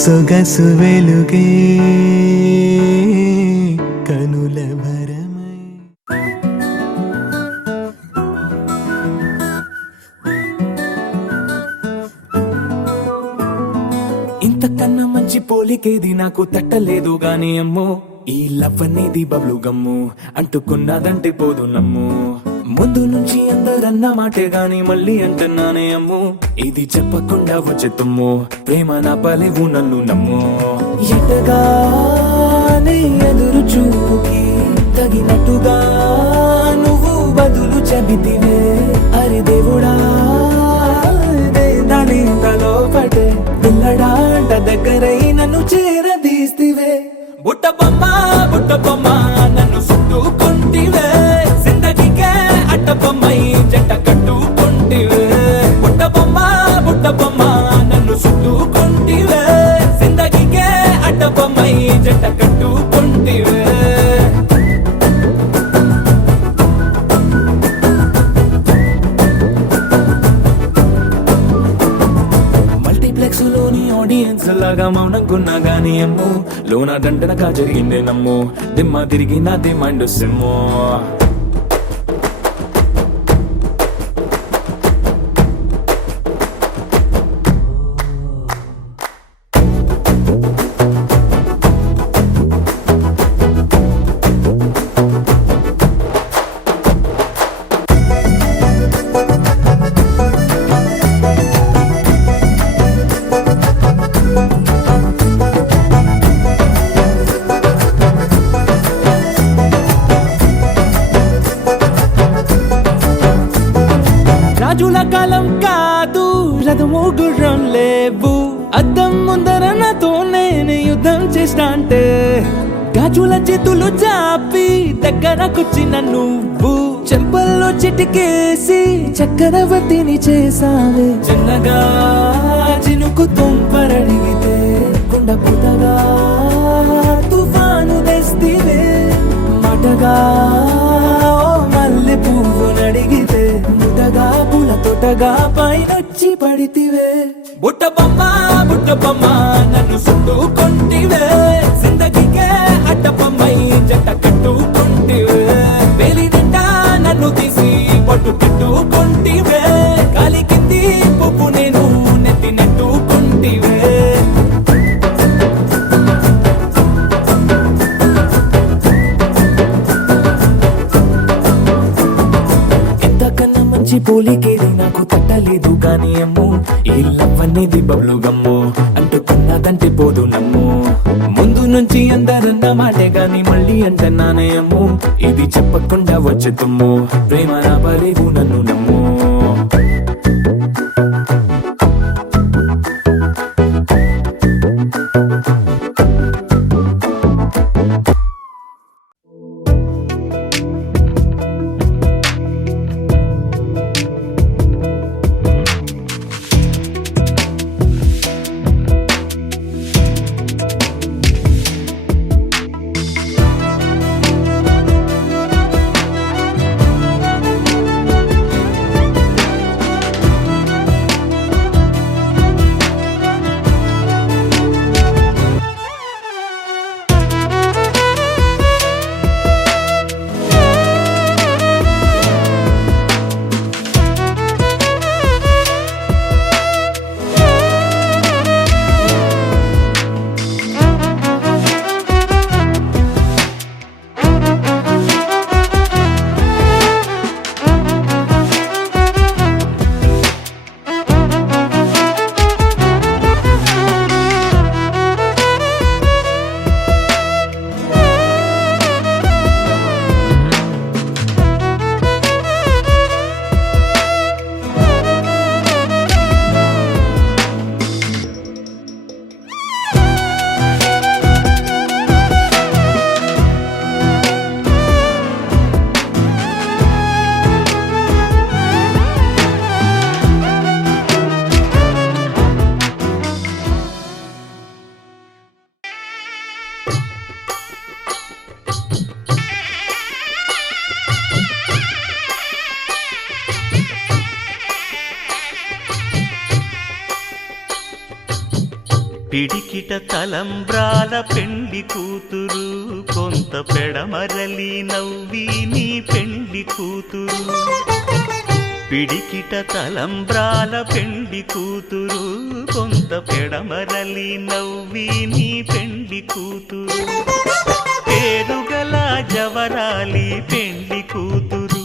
సొగసు వెలుగే కనుల భరమై. ఇంతకన్నా మంచి పోలికేది నాకు తట్టలేదు గాని అమ్మో, ఈ లవ్ అనేది బబ్లు గమ్ము అంటుకున్నదంటే పోదు నమ్ము. ముందు నుంచి అందరన్న మాటే గాని మళ్ళీ అంటున్నానే అమ్ము, ఇది చెప్పకుండా వచ్చే తుమ్ము ప్రేమ నా పలేవు నన్ను నమ్ము. ఎటగానే ఎదురు చూకి తగినట్టుగా నువ్వు బదులు చెబితివే. అరి దేవుడా దాని తలో పటే పిల్లడాంట దగ్గరై నన్ను చేరదీస్తివే. బుట్ట బొమ్మ నన్ను చుట్టుకుంటివే, జిందగీకే అట్టబొమ్మై జంట కట్టుకుంటివే. బుట్ట బొమ్మ నన్ను చుట్టుకుంటివే, జిందగీకే అట్టబొమ్మై జంట కట్టుకుంటివే. మల్టీప్లెక్స్ లోని ఆడియన్స్ లాగా మౌనంకున్నా గానీ అమ్ము, లోన దండనగా జరిగిందే నమ్ము, దిమ్మ తిరిగి నా దిమ్మండు సిమ్ము. రాజుల కాలం కాదు, రథము గుర్రం లేవు, అద్దం ముందర నాతో నేను యుద్ధం చేస్తా అంటే గాజుల చేతులు చాపి దగ్గరకొచ్చిన నువ్వు చెంపల్లో చిటికేసి చక్రవర్తిని చేసావే. చిన్నగా చినుకు తుంపరడిగితే కుండ పుటగా తుఫాను తెస్తివే. మాటగా మల్లె పువ్వు నడిగితే ముటగా పూల తోటగా పైనొచ్చి పడితివే. బుట్ట బొమ్మ నన్ను చుట్టుకుంటివే, జిందగీకే అట్టబొమ్మై జంట కట్టుకుంటివే. వేలి నిండా నన్ను తీసి పట్టు పెట్టుకుంటివే, కాలి కింది పువ్వు నేను నెత్తి నెట్టుకుంటివే. ఇంతకన్నా మంచి పోలికేది నాకు తట్టలేదు గాని అమ్ము, ఈ లవ్ అనేది బబ్లు గమ్ము అంటుకున్నదంటే పోదు నమ్ము. ముందు నుంచి అందరన్న మాటే గాని మళ్ళీ అంటున్నానే అమ్ము, ఇది చెప్పకుండా వచ్చే తుమ్ము ప్రేమ నా పలేవు నన్ను నమ్ము. పిడికిట తలంబ్రాల పెండ్లి కూతురు, కొంత పెడమరలి నవ్వి నీ పెండ్లి కూతురు. పిడికిట తలంబ్రాల పెండ్లి కూతురు, కొంత పెడమరలి నవ్వి నీ పెండ్లి కూతురు. పేరుగల జవరాలి పెండ్లి కూతురు,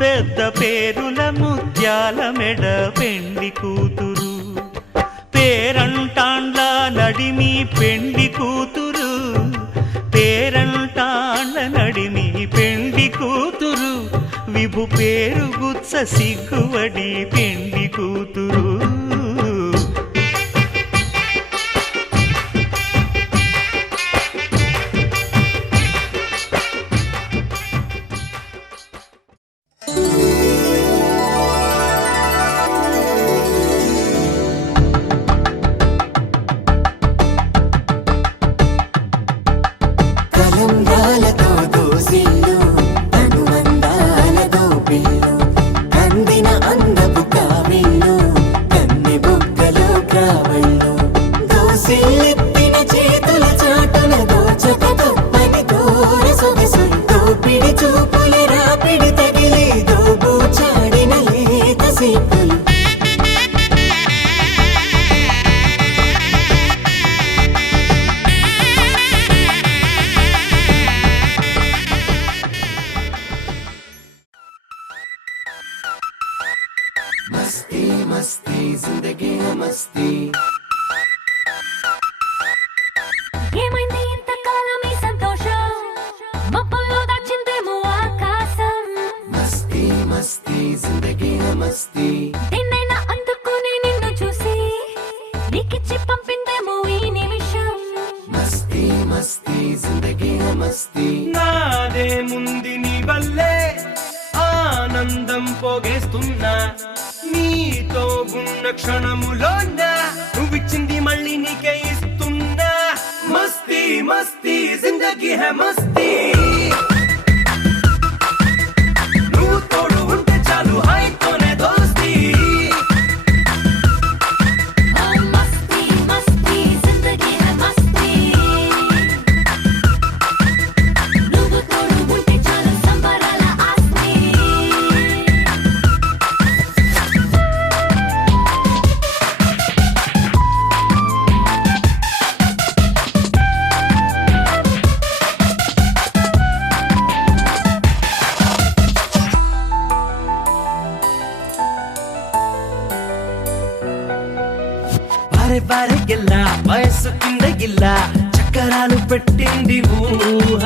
పెద్ద పేరుల ముత్యాల మెడ పెండ్లి కూతురు. పేరంటాండ్ల నడిమి పెండ్లి కూతురు, పేరంటాండ్ల నడిమి పెండ్లి కూతురు. విభు పేరు గుత్స సిగ్గువడి పెండ్లి కూతురు. తలంబ్రాలతో దోసిళ్ళు, అనుబంధాలతో పిల్లు, అందిన అందపు కావిళ్ళు, కన్నె బుగ్గలో గ్రావళ్ళు. దోసిళ్ళెత్తిన చేతుల చాటున దోచక తప్పని దూర సొగసులు, దోపిడి చూపుల రాపిడి తగిలి దోబూచాడిన లేత సీపులు. మస్తీ మస్తీ జిందగీ మస్తీ. ఏమైంది ఇంతకాలం ఈ సంతోషం, మబ్బుల్లో దాచిందేమో ఆకాశం. మస్తీ మస్తీ జిందగీ మస్తీ. నిన్నైనా అందుకుని నిన్ను చూసి నీకిచ్చి పంపిందేమో ఈ నిమిషం. మస్తీ మస్తీ జిందగీ మస్తీ. నాదే ముంది నీ వల్లే ఆనందం పోగేస్తున్నా, నీతో ఉన్న క్షణములోన నువ్విచ్చింది మళ్ళీ నీకే ఇస్తున్నా. మస్తీ మస్తీ జిందగీ హై మస్తీ, నువ్వు తోడు ఉంటే చాలు హాయితోనే దోస్తీ. మస్తీ మస్తీ జిందగీ హై మస్తీ, నువ్వు తోడు ఉంటే చాలు సంబరాల ఆస్తి. బారే బారే గిల్లా వయస్సు కింద గిల్లా చక్కరాలు పెట్టింది ఊహ.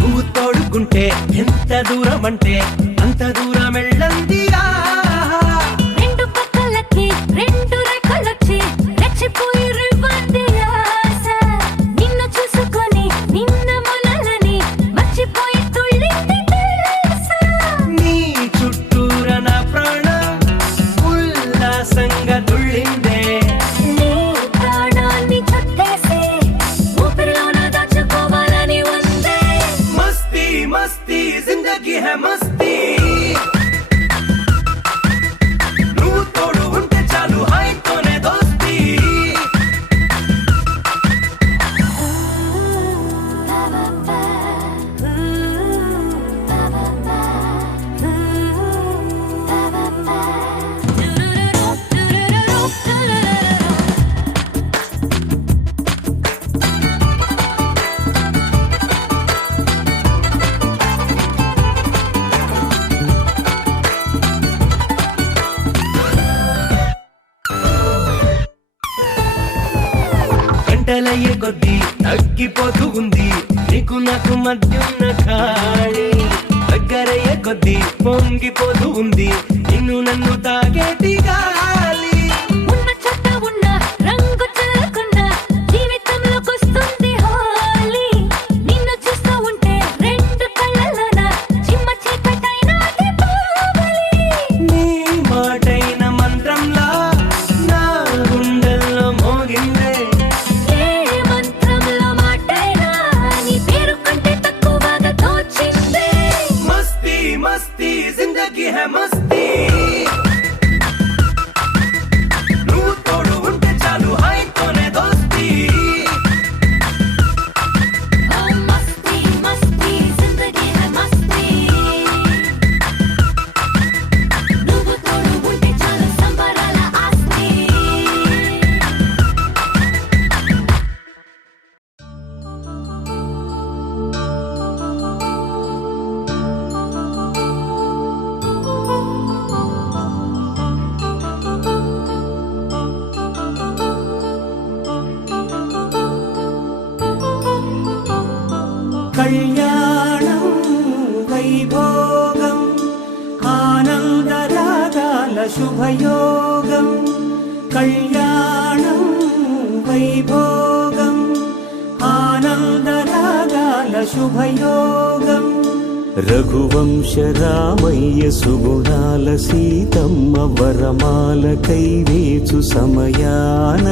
నువ్వు తోడుకుంటే ఎంత దూరం అంటే అంత దూరం వెళ్ళంది. రెండు పక్కలకి రెండు రెక్కలొచ్చి రెచ్చిపోయి రివ్వంది ఆశ. నిన్ను చూసుకొని నిన్న మొనలని మర్చిపోయి తుళ్ళింది తెలుసా. నీ చుట్టూర నా ప్రాణం ఉల్లాసంగా తుళ్ళిందే. నీ ప్రాణాన్ని చుట్టేసే ఊపిరిలోన దాచుకోవాలని ఉందే. మస్తీ మస్తీ జిందగీ హై మస్తీ, నువ్వు తోడు ఉంటే చాలు హాయితోనే దోస్తీ. గంటలయ్యే కొద్దీ తగ్గిపోతూ ఉంది నీకు నాకు మధ్యున్న ఖాళీ. దగ్గరయ్యే కొద్దీ పొంగిపోతూ ఉంది నిన్ను నన్ను తాగేటి గాలి. ఉన్న చోట ఉన్న రంగు చెల్లకుండా జీవితంలోకొస్తుంది హోలీ. నిన్ను చూస్తూ ఉంటే రెండు కళ్ళలోన చిమ్మ చీకటైనది పోవాలి. నీ మాటైన మంత్రంలా నా గుండెల్లో మోగిందే. ఏ మంత్రంలో మాటైనా నీ పేరు కంటే తక్కువగా తోచిందే. మస్తీ మస్తీ జిందగీ హై మస్తీ, కళ్యాణం వైభోగం ఆనందరాగాల శుభయోగం కళ్యాణం వైభోగం ఆనందరాగాల శుభయోగం రఘువంశ రామయ్య సుగుణాల సీతమ్మ వరమాల కైవేచు సమయాన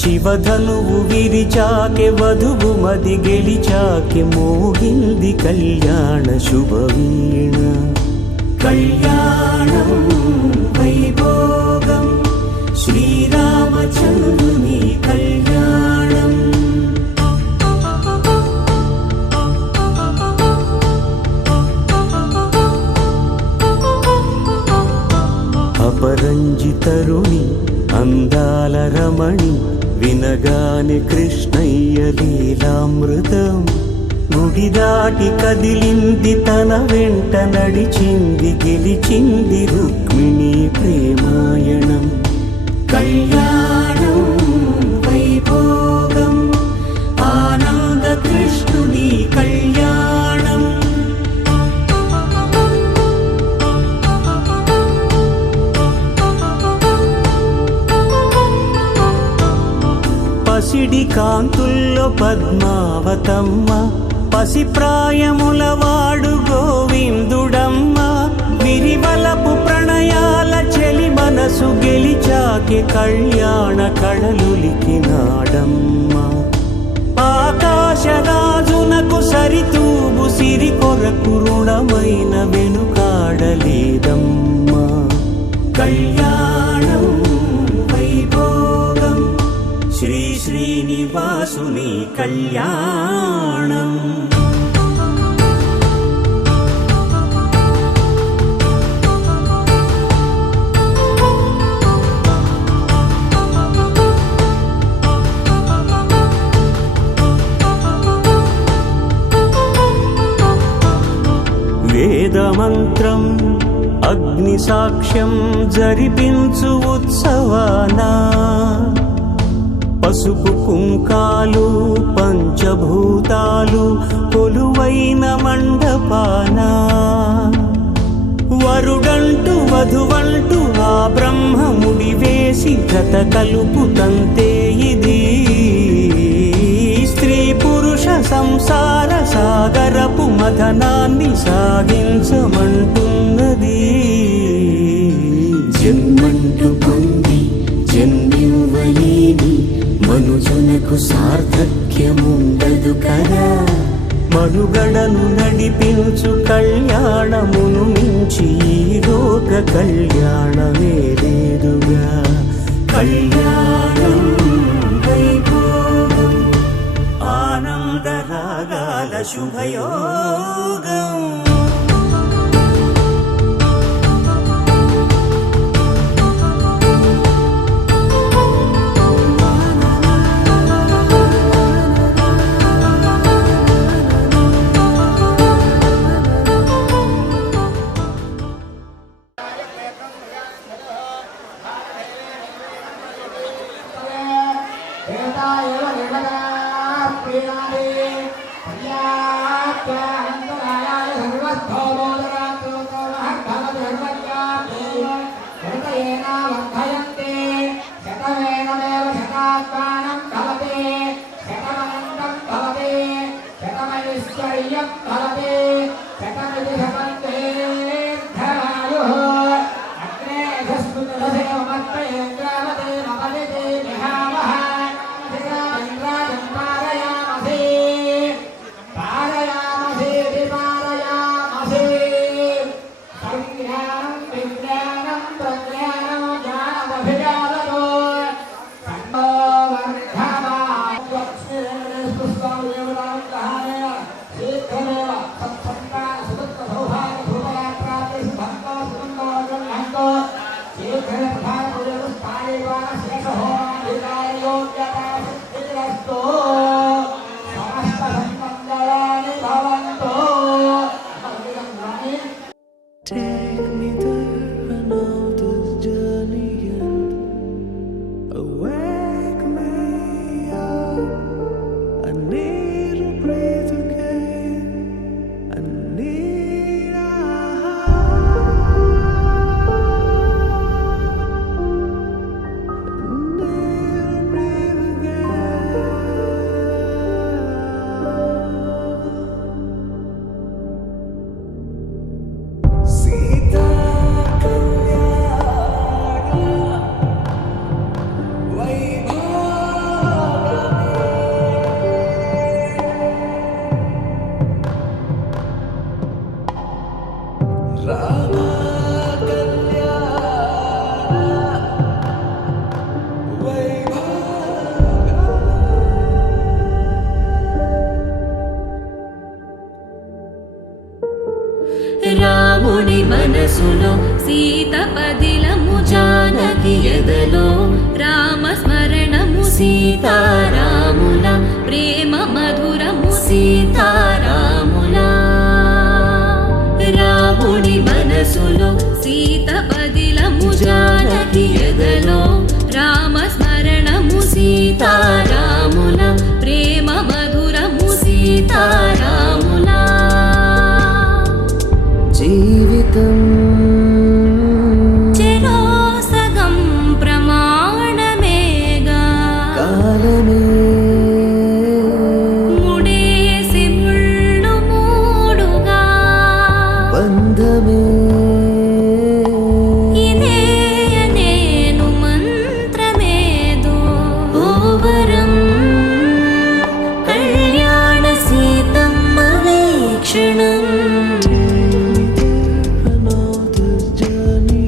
శివధనువు విరిచాకె వధువు మది గెలిచాకె మోగింది కళ్యాణ శుభవీణ కళ్యాణం వైభోగం శ్రీరామచంద్రుని కళ్యాణం అపరంజి తరుణి అందాల రమణి వినగాని కృష్ణయ్య లీలామృతం గుడి దాటి కదిలింది తన వెంట నడిచింది గెలిచింది రుక్మిణి ప్రేమాయణం కళ్యాణం వైభోగం ఆనంద కృష్ణుని కళ్యాణం పసిడి కాంతుల్లో పద్మావతమ్మ పసిప్రాయముల వాడు గోవిందుడమ్మ విరివలపు ప్రణయాల చెలి మనసు గెలిచాకే కళ్యాణ కళలులికినాడమ్మ ఆకాశరాజునకు సరితూబు సిరి కొరకు రుణమైన వెనుకాడలేదమ్మ కళ్యాణం వైభోగం శ్రీ శ్రీనివాసుని కళ్యాణం వేదమంత్రం అగ్ని సాక్ష్యం జరిపించు ఉత్సవానా పసుపు కుంకాలు పంచభూతాలు కొలువైన మండపాన వరుడంటూ వధువంటూ ఆ బ్రహ్మముడి వేసి జత కలుపుతంతే ఇది స్త్రీ పురుష సంసార సాగరపు మథనాన్ని సాగించమంటున్నది జన్మంటూ పొంది జన్మివ్వలేని మనుజునకు సార్థక్యముండదు కదా మనుగడను నడిపించు కళ్యాణమును మించి ఈ లోక కళ్యాణమే లేదుగా కళ్యాణం Vaibhogam ఆనందరాగాల శుభయోగం Take me there, I know this journey ends. Wake me up, I need to breathe again. మనసులో సీత పదిలము జానకి ఎదలో రామస్మరణము సీతారాముల ప్రేమ మధురము సీతారాముల రాముడి మనసులో సీత పదిలము జానకి ఎదలో రామస్మరణము సీతారాముల ప్రేమ మధురము సీతారాముల జీవితం చెరో సగం ప్రమాణమేగా కాలమే ముడేసి ముళ్ళు మూడుగా బంధమే ఇదే నేను మంత్రమేదో ఓవరం కళ్యాణ Seethamma వీక్షణం another journey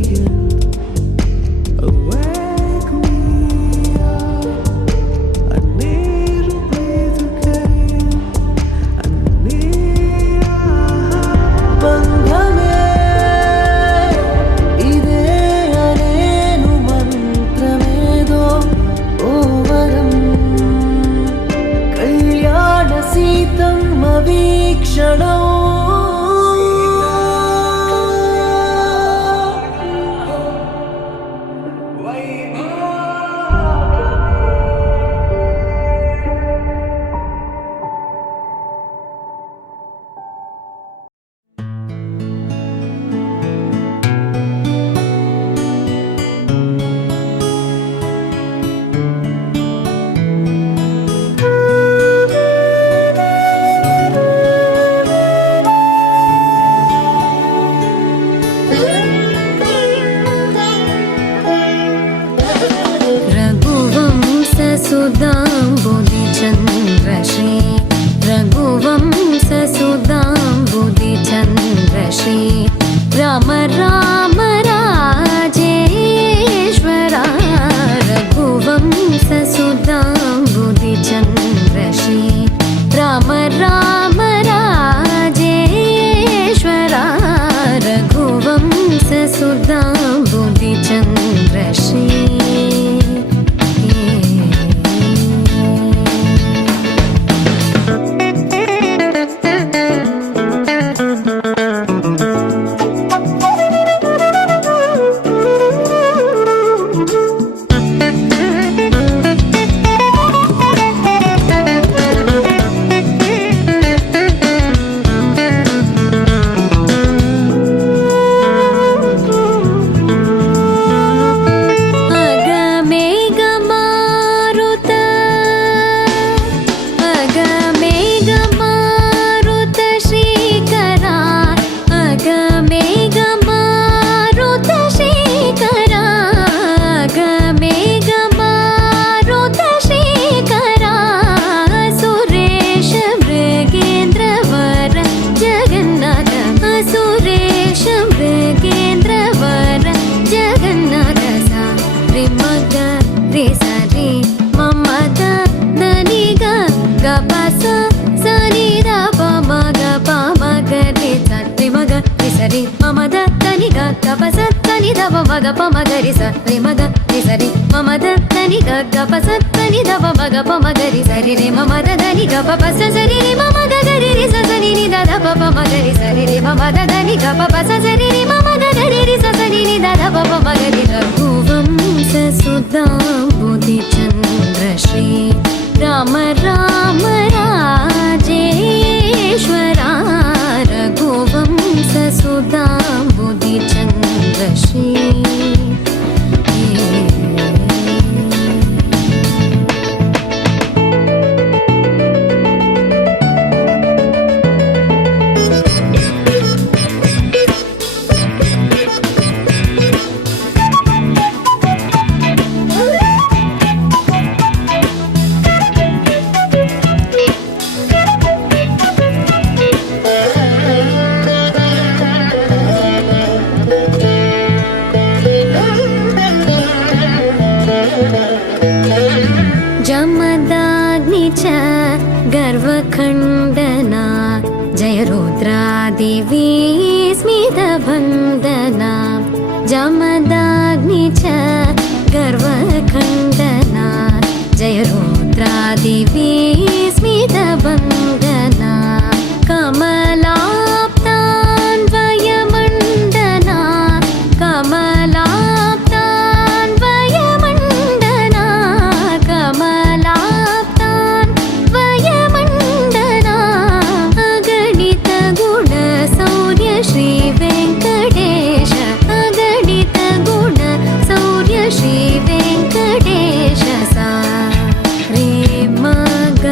awake me I need to breathe again I need బంధమే ఇదే అనేను మంత్రమేదో ఓవరం కళ్యాణ సీతమ్మ వీక్షణం रघुवंशसुधाम्बुधिचन्द्रश्री रघुवंशसुधाम्बुधिचन्द्रश्री राम राम राजेश्वरा रघुवंशसुधाम्बुधिचन्द्रश्री राम राम राजेश्वरा रघुवंशसुधाम्बुधिचन्द्रश्री మగ పమగరి సరి మగ సరి మమ దని గ పసని దవ మగ పమగరి సరి రే మమ దని గ పస సరి రే మమ గరి రి సని ని దద పమ మగరి సరి రే మమ దని గ పస సరి రే మమ గరి రి సని ని దద పమ మగరి రఘువంశ సుధాంబుధిచంద్రశ్రీ రామ రామ రాజేశ్వరా రఘువంశ సుధాంబుధిచంద్రశ్రీ जमदाग्नि च गर्वखण्डना जय रुद्रादेवी स्मितवन्दना गर्वखण्डना जय रुद्रादिविस्मितवन्दना कमलाप्तान्वयमण्डना कमलाप्तान्वयमण्डना कमलाप्तान्वयमण्डना अगणितगुणशौर्य श्रीवेङ्कटेश अगणितगुणशौर्य श्रीवेङ्कटेश सा रे मग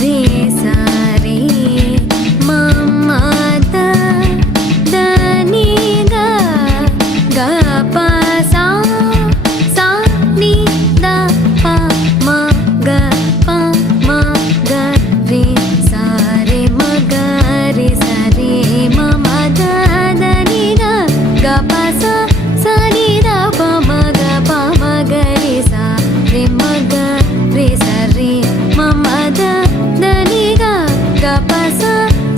रे सा रे मम द नी ग ग प सा सा नि द प म ग प म ग रे सा रे म ग रे सा रे मम द नी ग ग प सा सा नि द प म ग प म ग रे सा रे म ग रे सा रे मम द नी ग ग प सा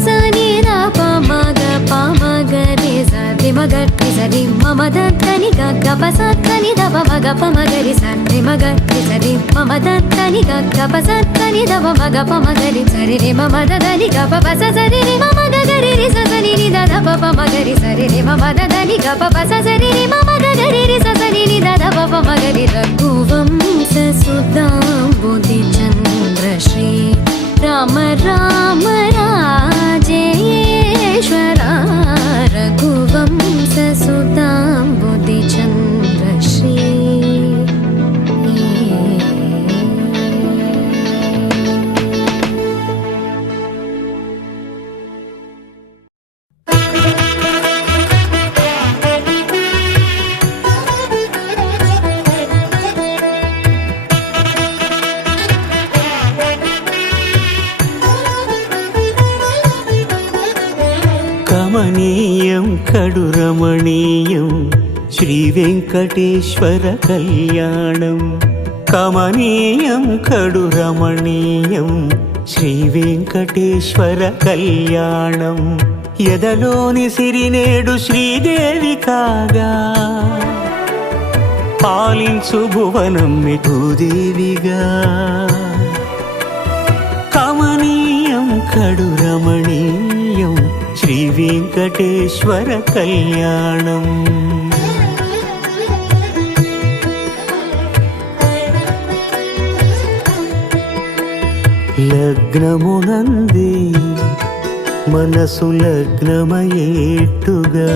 सा नि द प म ग प म ग रे सा रे म ग रे सा रे मम द नी ग ग प सा नी द प म ग प म ग रे सा रे म ग रे सा रे मम द नी ग ग प सा नी द प म ग प म ग रे सा रे रे मम द नी ग प प सा सा रे रे मम ग ग रे रे सा सा नि द द प प म ग रे सा रे रे मम द नी ग प प सा सा रे रे मम ग ग रे रे सा सा नि द द प प म ग रे रघुवंशसुधाम्बुधिचन्द्र श्री राम राम राजेश्वरा रघुवंशसुधाम्बुधिचन्द्र श्री కమనీయం కడురమణీయం శ్రీ వెంకటేశ్వర కళ్యాణం కమనీయం కడురమణీయం శ్రీ వెంకటేశ్వర కళ్యాణం ఎదలోని సిరినేడు శ్రీదేవి కాగా పాలించు భువనం భూదేవిగా కమనీయం కడురమణీయం శ్రీ వెంకటేశ్వర కళ్యాణం లగ్నమునందే మనసు లగ్నమయేట్టుగా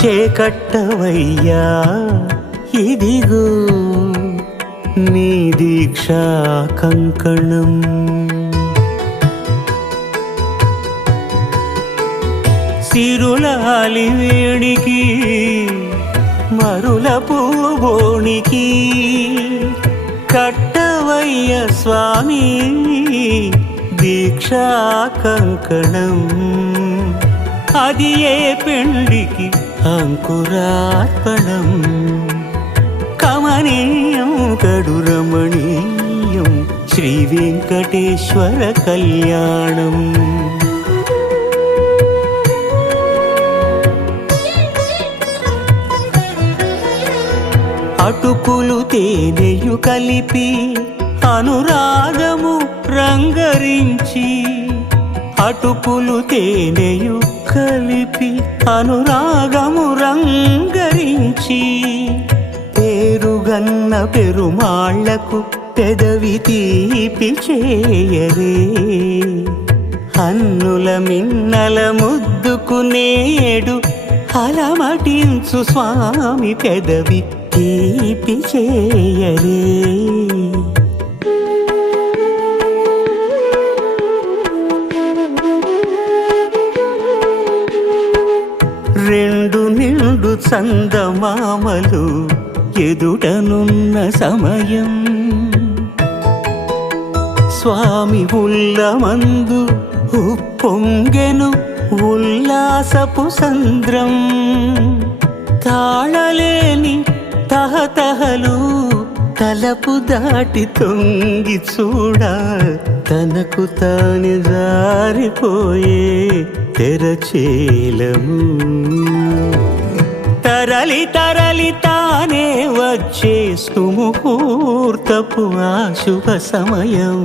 చేకట్టవయ్యా ఇదిగో నీ దీక్షా కంకణం సిరులాలి వేడికి మరుల పూబోనికి కట్టవయ్య స్వామి దీక్షా కంకణం అది ఏ పెండికి అంకురార్పణం కమనీయం కడురమణీయం శ్రీ వెంకటేశ్వర కళ్యాణం అటుకులు తేనెయు కలిపి అనురాగము రంగరించి అటుకులు తేనెయు కలిపి అనురాగము రంగరించి పేరుగన్న పెరుమాళ్లకు పెదవి తీపి చేయరే అన్నుల మిన్నల ముద్దుకు నేడు అలమటించు స్వామి పెదవి తీపి చేయరే రెండు నిండు చందమామలు ఎదుటనున్న సమయం స్వామి ఉల్లమందు ఉప్పొంగెను ఉల్లాసపు సంద్రం తాళలేని తహతహలు తలపు దాటి తొంగి చూడ తనకు తాని జారిపోయే తెరచేలము తరలి తరలి తానే వచ్చేస్తు ముహూర్తపు ఆ శుభ సమయం.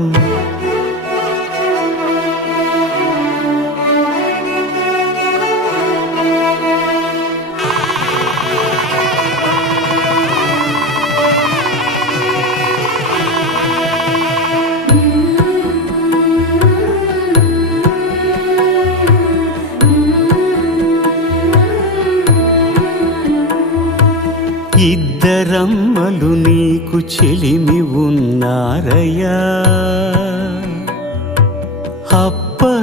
ఇద్దరమ్మలు నీకు చెలిమి ఉన్నారయ్యా, అప్పనయ్యనాడు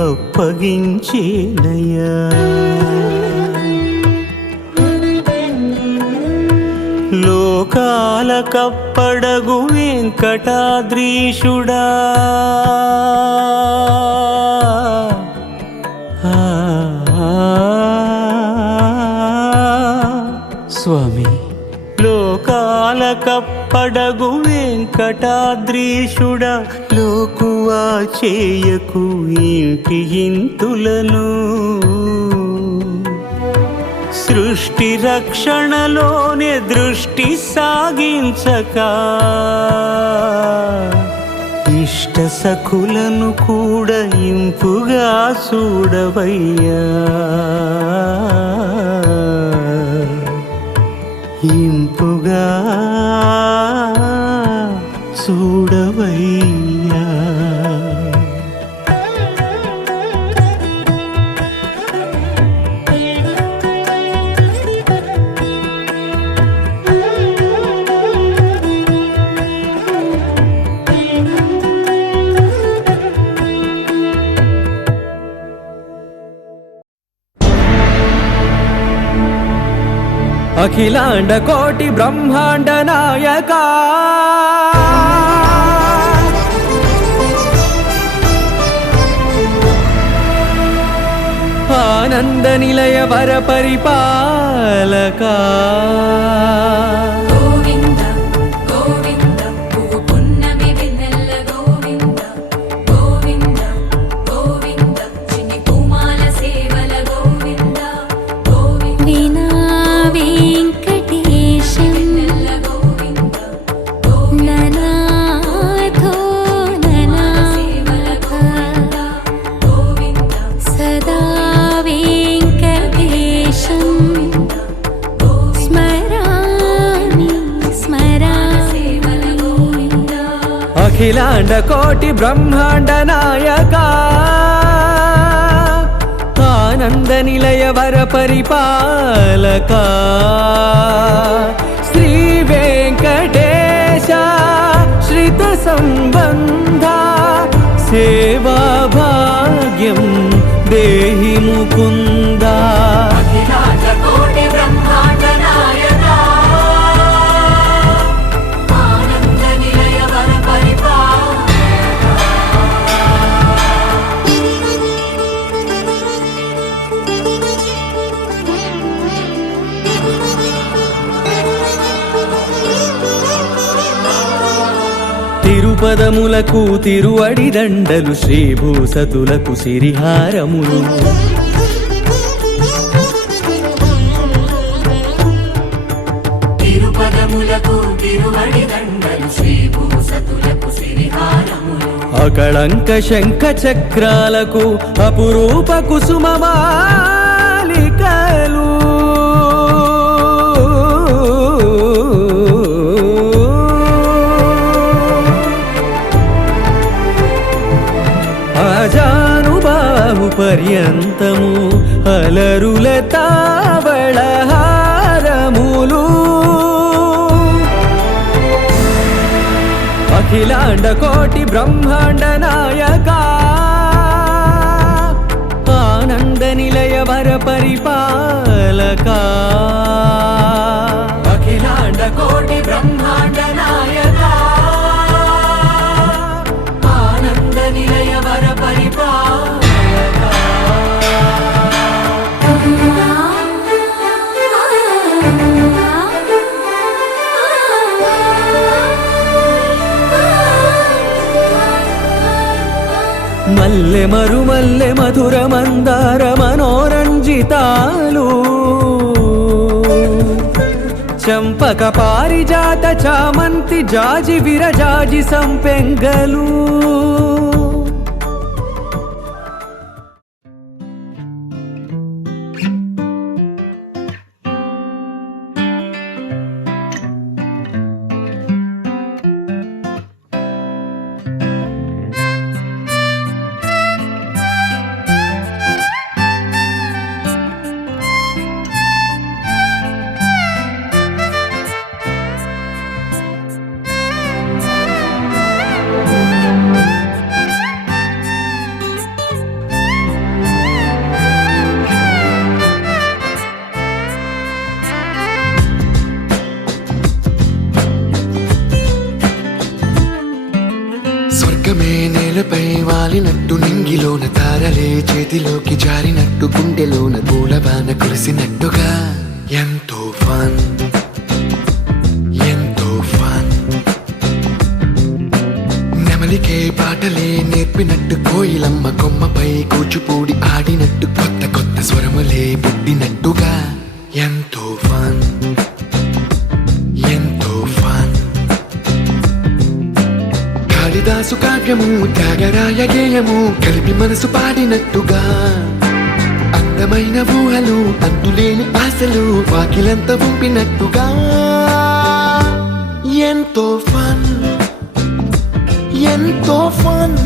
అప్పగించేనయ్యా. లోకాల కప్పడగు వెంకటాద్రీషుడా, స్వామి. లోకాల కప్పడగు వెంకటాద్రీషుడా, లోకువా చేయకు ఇంటి ఇంతులను. సృష్టి రక్షణలోనే దృష్టి సాగించక ఇష్ట సఖులను కూడా ఇంపుగా చూడవయ్యా, ఇంపుగా చూడవయ్యా. అఖిలాండ కోటి బ్రహ్మాండ నాయక, ఆనంద నిలయ వర పరిపాలక, గోవింద గోవింద పువ్వు పున్నమి వెన్నెల గోవింద గోవింద గోవింద చిన్ని పూమాల సేవల గోవింద గోవింద వీణా వెంకటేశం గోవింద ననాథో ననాథ గోవింద సదా వెంకటేశం స్మరామి స్మరామి. అఖిలాండ కోటి బ్రహ్మాండ నాయక, ఆనంద నిలయ వర పరిపాలక, శ్రీ వెంకటేశ శ్రిత సంబంధ సేవా భాగ్యం దేహి ముకుంద. అఖిలాండ కోటి బ్రహ్మాండ నాయక, ఆనంద నిలయ వర తిరుపదములకు తిరువడి దండలు, శ్రీభూసతులకు సిరిహారములు, తిరుపదములకు తిరువడి దండలు, శ్రీభూసతులకు సిరిహారములు, అకళంక శంఖ చక్రాలకు అపురూప కుసుమమాలికలు, అజానుబాహు పర్యంతము అలరుల తావళహారములు. అఖిలాండ కోటి బ్రహ్మాండ నాయక, ఆనంద నిలయ వర పరిపాలక, అఖిలాండ కోటి బ్రహ్మాండ నాయక, ఆనంద నిలయ వర పరిపాలక. మల్లె మరుమల్లె మధుర మందార మనోరంజితాలు చంపక పారిజాత చామంతి జాజి విరజాజి సంపెంగలు స్వర్గమే నేలపై వాలినట్టు నింగిలోన తారలే చేతిలోకి జారినట్టు గుండెలోన పూలబాన కురిసినట్టుగా ఎంతో ఫన్ ఎంతో ఫన్ నెమలికే పాటలే నేర్పినట్టు కోయిలమ్మ కొమ్మపై కూచిపూడి ఆడినట్టు కొత్త కొత్త స్వరములే పుట్టినట్టుగా ఎంతో ఫన్ ఎంతో ఫన్ కాళిదాసు కావ్యము త్యాగరాయ గేయము కలిపి మనసు పాడినట్టుగా అందమైన ఊహలు అంతులేని ఆశలు వాకిలంత ఉంపినట్టుగా ఎంతో ఫన్ ఎంతో ఫన్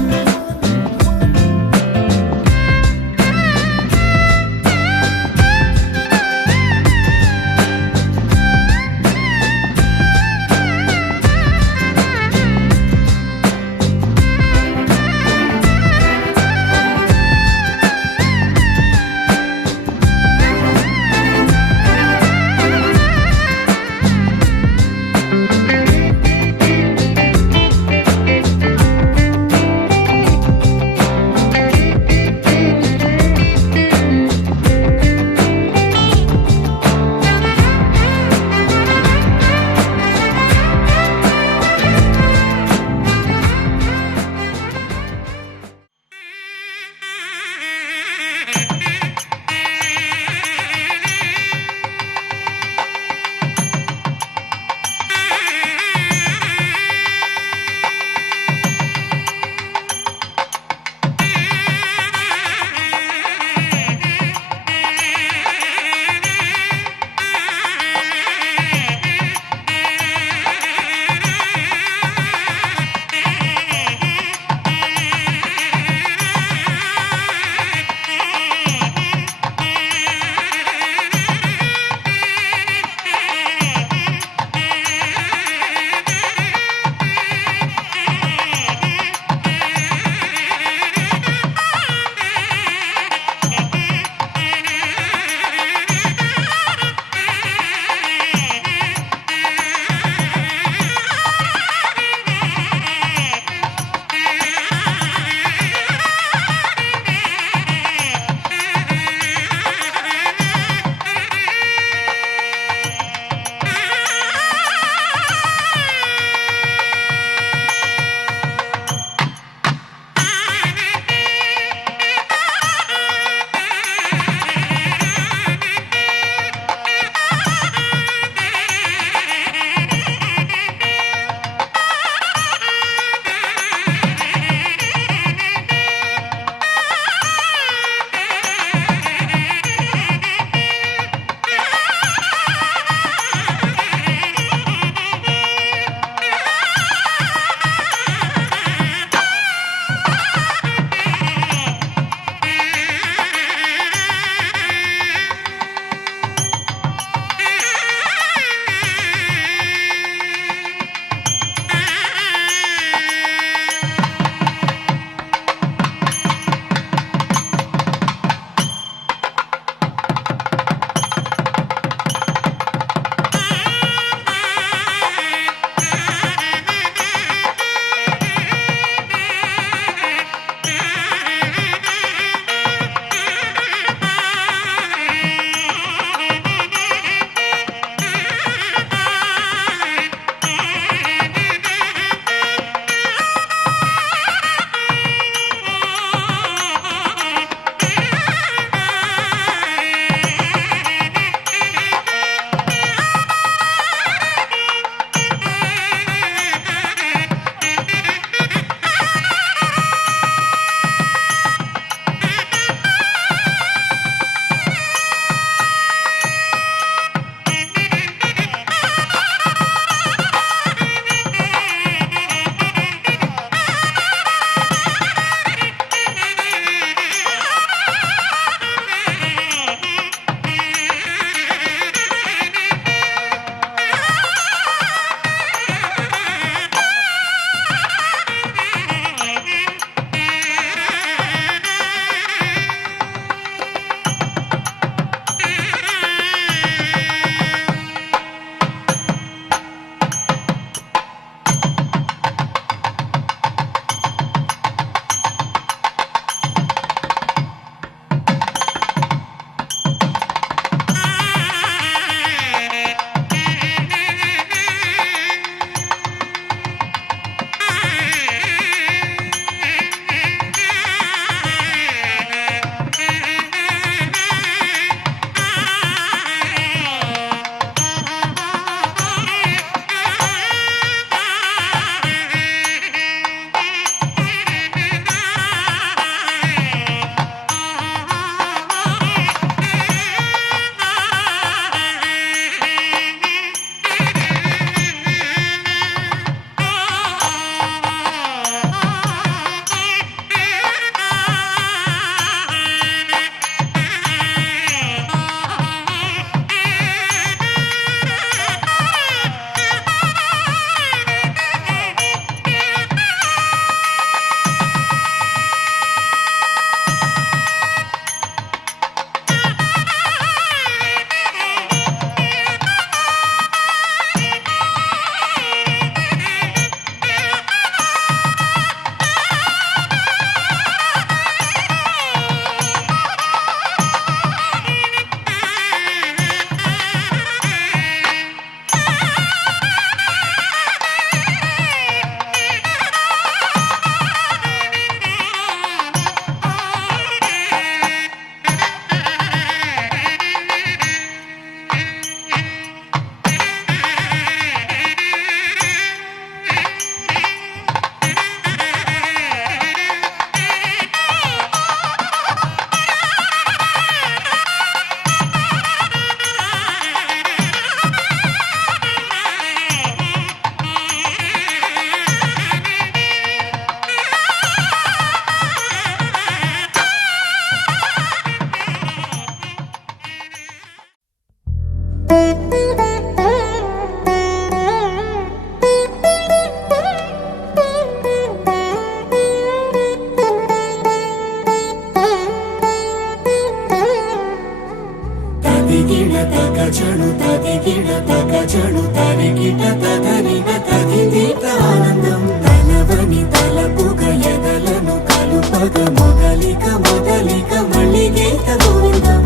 తరికిట తదరిన తదిదీత ఆనందం తలవని తలపుగ ఎదలను కలుపగ మొదలిక మొదలిక మళ్ళీ గీత గోవిందం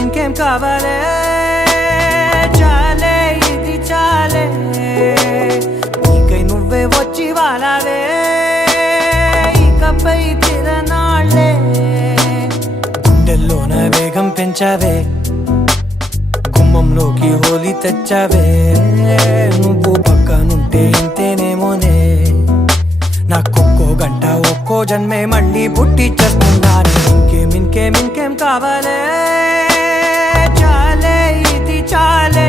ఇంకేం కావాలే చాలే ఇది చాలే నీకై నువ్వే వచ్చి వాలావే ఇకపై తిరనాళ్ళే గుండెల్లోన వేగం పెంచావే గుమ్మంలోకి హోలీ తెచ్చావే నువ్వు పక్కనుంటే ఇంతేనేమోనే నాకొక్కో గంట ఒక్కో జన్మే మళ్ళీ పుట్టి చేస్తున్నాను ఇంకేం కావాలే చాలే ఇది చాలే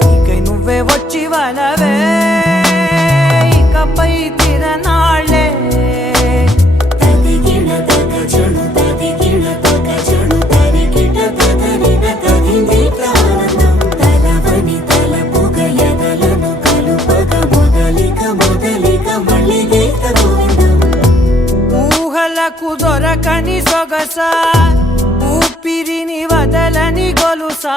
నీకై నువ్వే వచ్చి వాలవే ఇకపై తిరనాళ్ళే తదిగిణ తగజను తదిగిణ తగజను తరికిట తదరిన తదిదీత ఆనందం తలవని తలపుగ ఎదలను కలుపగ మొదలిక మొదలిక మళ్ళీ గీత గోవిందం ఊహలకు దొరకని సొగసా ఊపిరిని వదలని గొలుసా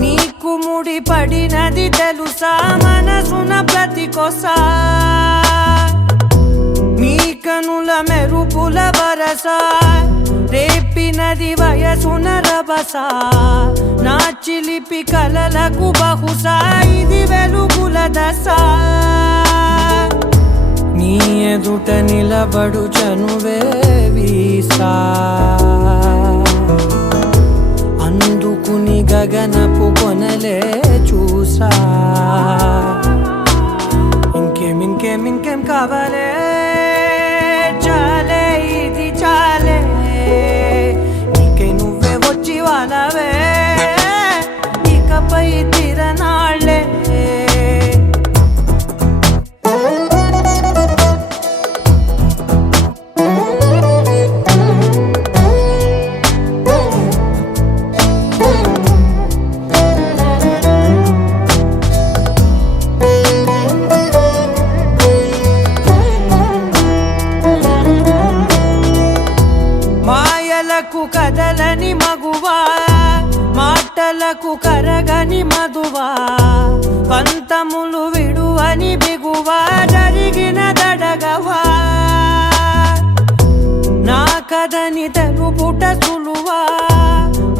నీకు ముడి పడినది తెలుసా మనసున ప్రతి కొసా నీ కనుల మెరుపుల వరస రేపినది వయసున రభస నా చిలిపి కలలకు బహుశా ఇది వెలుగుల దశ నీ ఎదుట నిలబడు చనువే వీసా అందుకుని గగనపు కొనలే చూసా ఇంకేం కావాలే చాలే ఇది చాలే నీకై నువ్వే వచ్చి వాలవే ఇకపై తిరనాళ్ళే మాయలకు కదలని మగువా మాటలకు కరగని మధువా పంతములు విడువని బిగువా జరిగిన దడగవా నా కథని తెలుపుట సులువా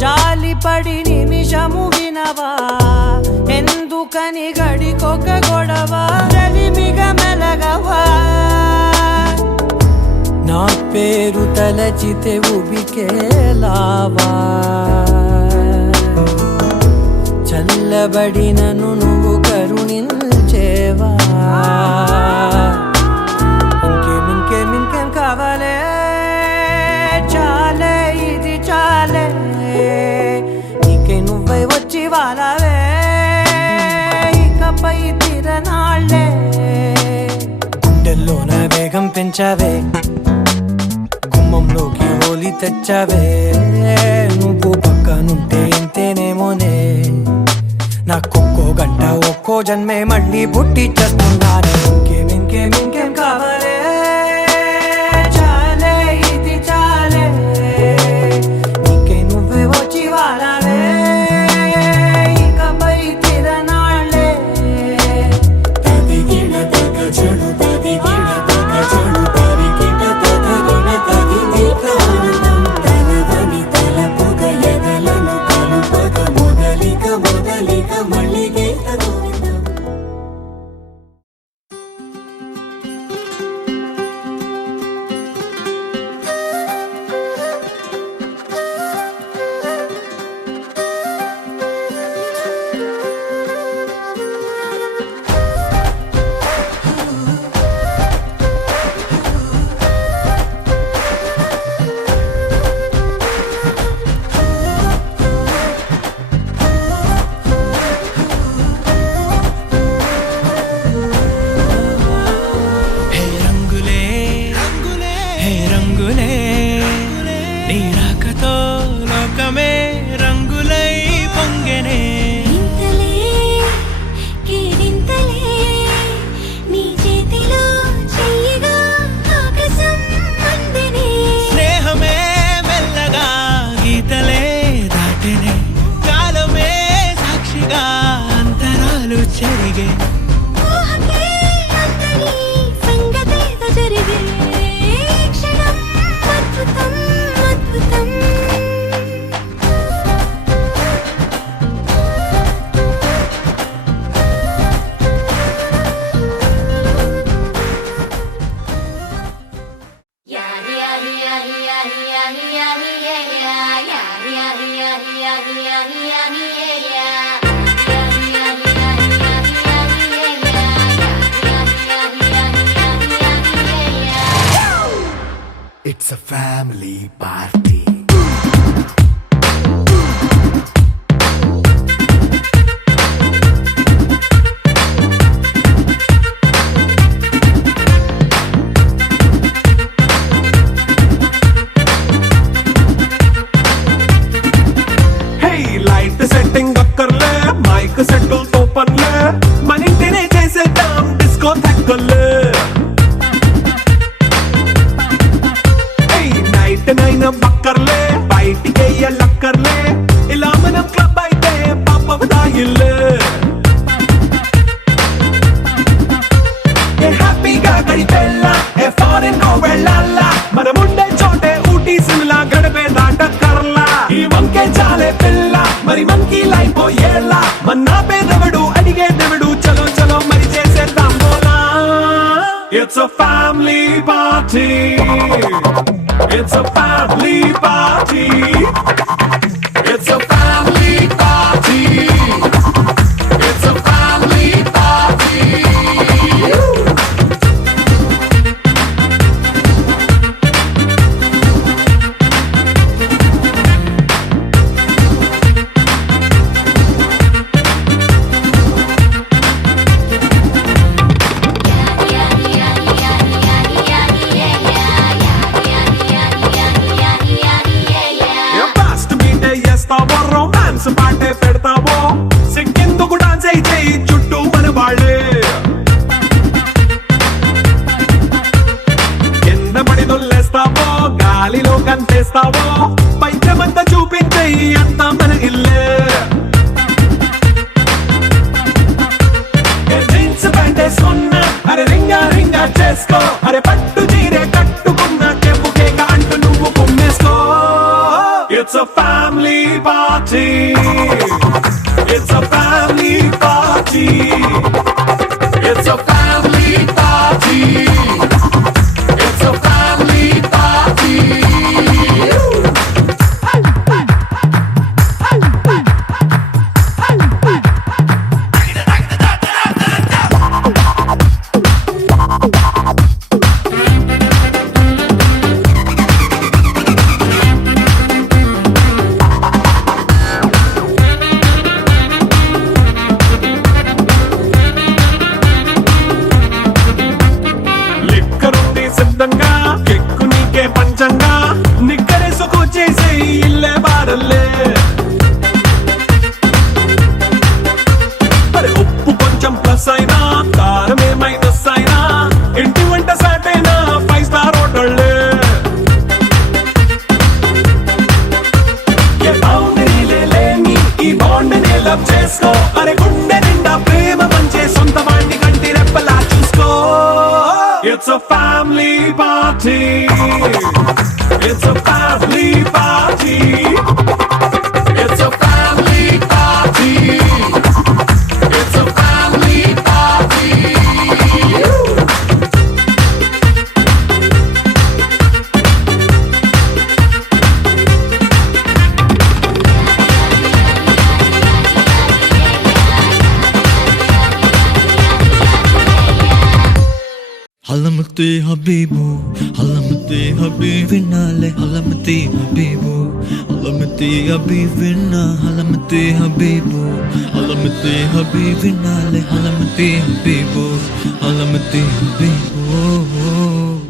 జాలిపడి నిమిషము వినవా ఎందుకని గడికొక గొడవ రలిమిగ మెలగవా నా పేరు తలచితే ఉబికేలావా చల్లబడినను నువ్వు కరుణించేవా ఇంకేం కావాలే చాలే ఇది చాలే నీకై నువ్వై వచ్చి వాలవే ఇకపై తిరనాళ్ళే గుండెల్లోన వేగం పెంచావే గుమ్మంలోకి హోలీ తెచ్చావే నువ్వు పక్కనుంటే ఇంతేనేమోనే నాకొక్కో గంట ఒక్కో జన్మే మళ్ళీ పుట్టి చేస్తున్నాను ఇంకేం కావాలే చాలే ఇది చాలే నీకై నువ్వే వచ్చి వాలవే ఇకపై తిరనాళ్ళే తదిగిణ తగజను తదిగిణ తగజను తరికిట తదరిన తదిదీత ఆనందం తలవని తలపుగ ఎదలను కలుపగ మొదలిక మొదలిక మళ్ళీ గీత గోవిందం ఊహలు చెరిగే ఊహకే అందని సంగతేదో జరిగే క్షణం అద్భుతం అద్భుతం It's a family party. Hey, light setting అక్కర్లే మైక్ సెట్టుల్ తో పనులే మన ఇంటినే చేసేద్దాం డిస్కో థక్కర్లే నైట్ నైన్ బక్కర్లే బయటికి లక్కర్లే ఇలా మనం క్లబ్ అయితే పాపదాయిల్లే హ్యాపీగా గడిపెల్లా ఏ ఫారెన్ నో వెళ్ళాలా మనం ఉండే చోటే ఊటీ సిమ్లా గడిపే దాటక్కర్లా ఈ వంకే చాలే పిల్ల మరి మంకీ లైఫ్ ఏళ్ళ మన్నా పేదవడు అడిగేదెవడు చలో చలో మరి చేసేద్దాం బోలా it's a family party. It's a family party. It's a family party. It's a family party. Fast beat చేస్తావో రొమాన్స్ పాటే పెడతావో సిక్కిందుకు డాన్స్ అయి చేయి చుట్టూ మన వాళ్ళే కింద పడి దొల్లేస్తావో గాలిలో కంటేస్తావో పైచమంతా చూపించేయి అంతా మన ఇల్లే జీన్స్ ప్యాంట్ వేసుకున్నా అరే రింగా రింగా చేసుకో అరే పట్టు చీరే కట్టుకున్నా చెప్పుకే అంటూ నువ్వు కుమ్మేసుకో It's a family party. It's a family party. It's a family party. It's a family party. లిక్కరుంది సిద్ధంగా కెక్కు నీకే పంచంగా నిక్కరేసుకు చేసే ఇల్లే బారల్లే మరి ఉప్పు కొంచెం ప్లస్ అయినా కారమే మైనస్ అయినా ఇంటి వంట సాటైనా 5 స్టార్ హోటళ్ళే ఏ బౌండరీలే లేని ఈ బాండ్ ని లవ్ చేసుకో అరే గుండె నిండా ప్రేమ పంచే సొంత వాణ్ణి కంటి రెప్పలా చూసుకో It's a family party. It's a family party. It's a family party. It's a family party. Halamati Habibu, Halamati Habibinale, Halamati Habibu, Halamati Habibina, Halamati Habibu, Halamati Habibinale, Halamati Habibu, Halamati Habibu.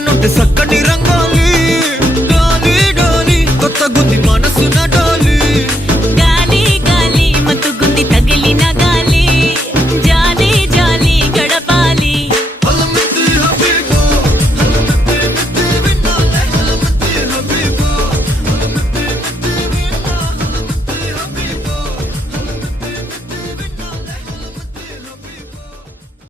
పక్కనుంటే సక్కన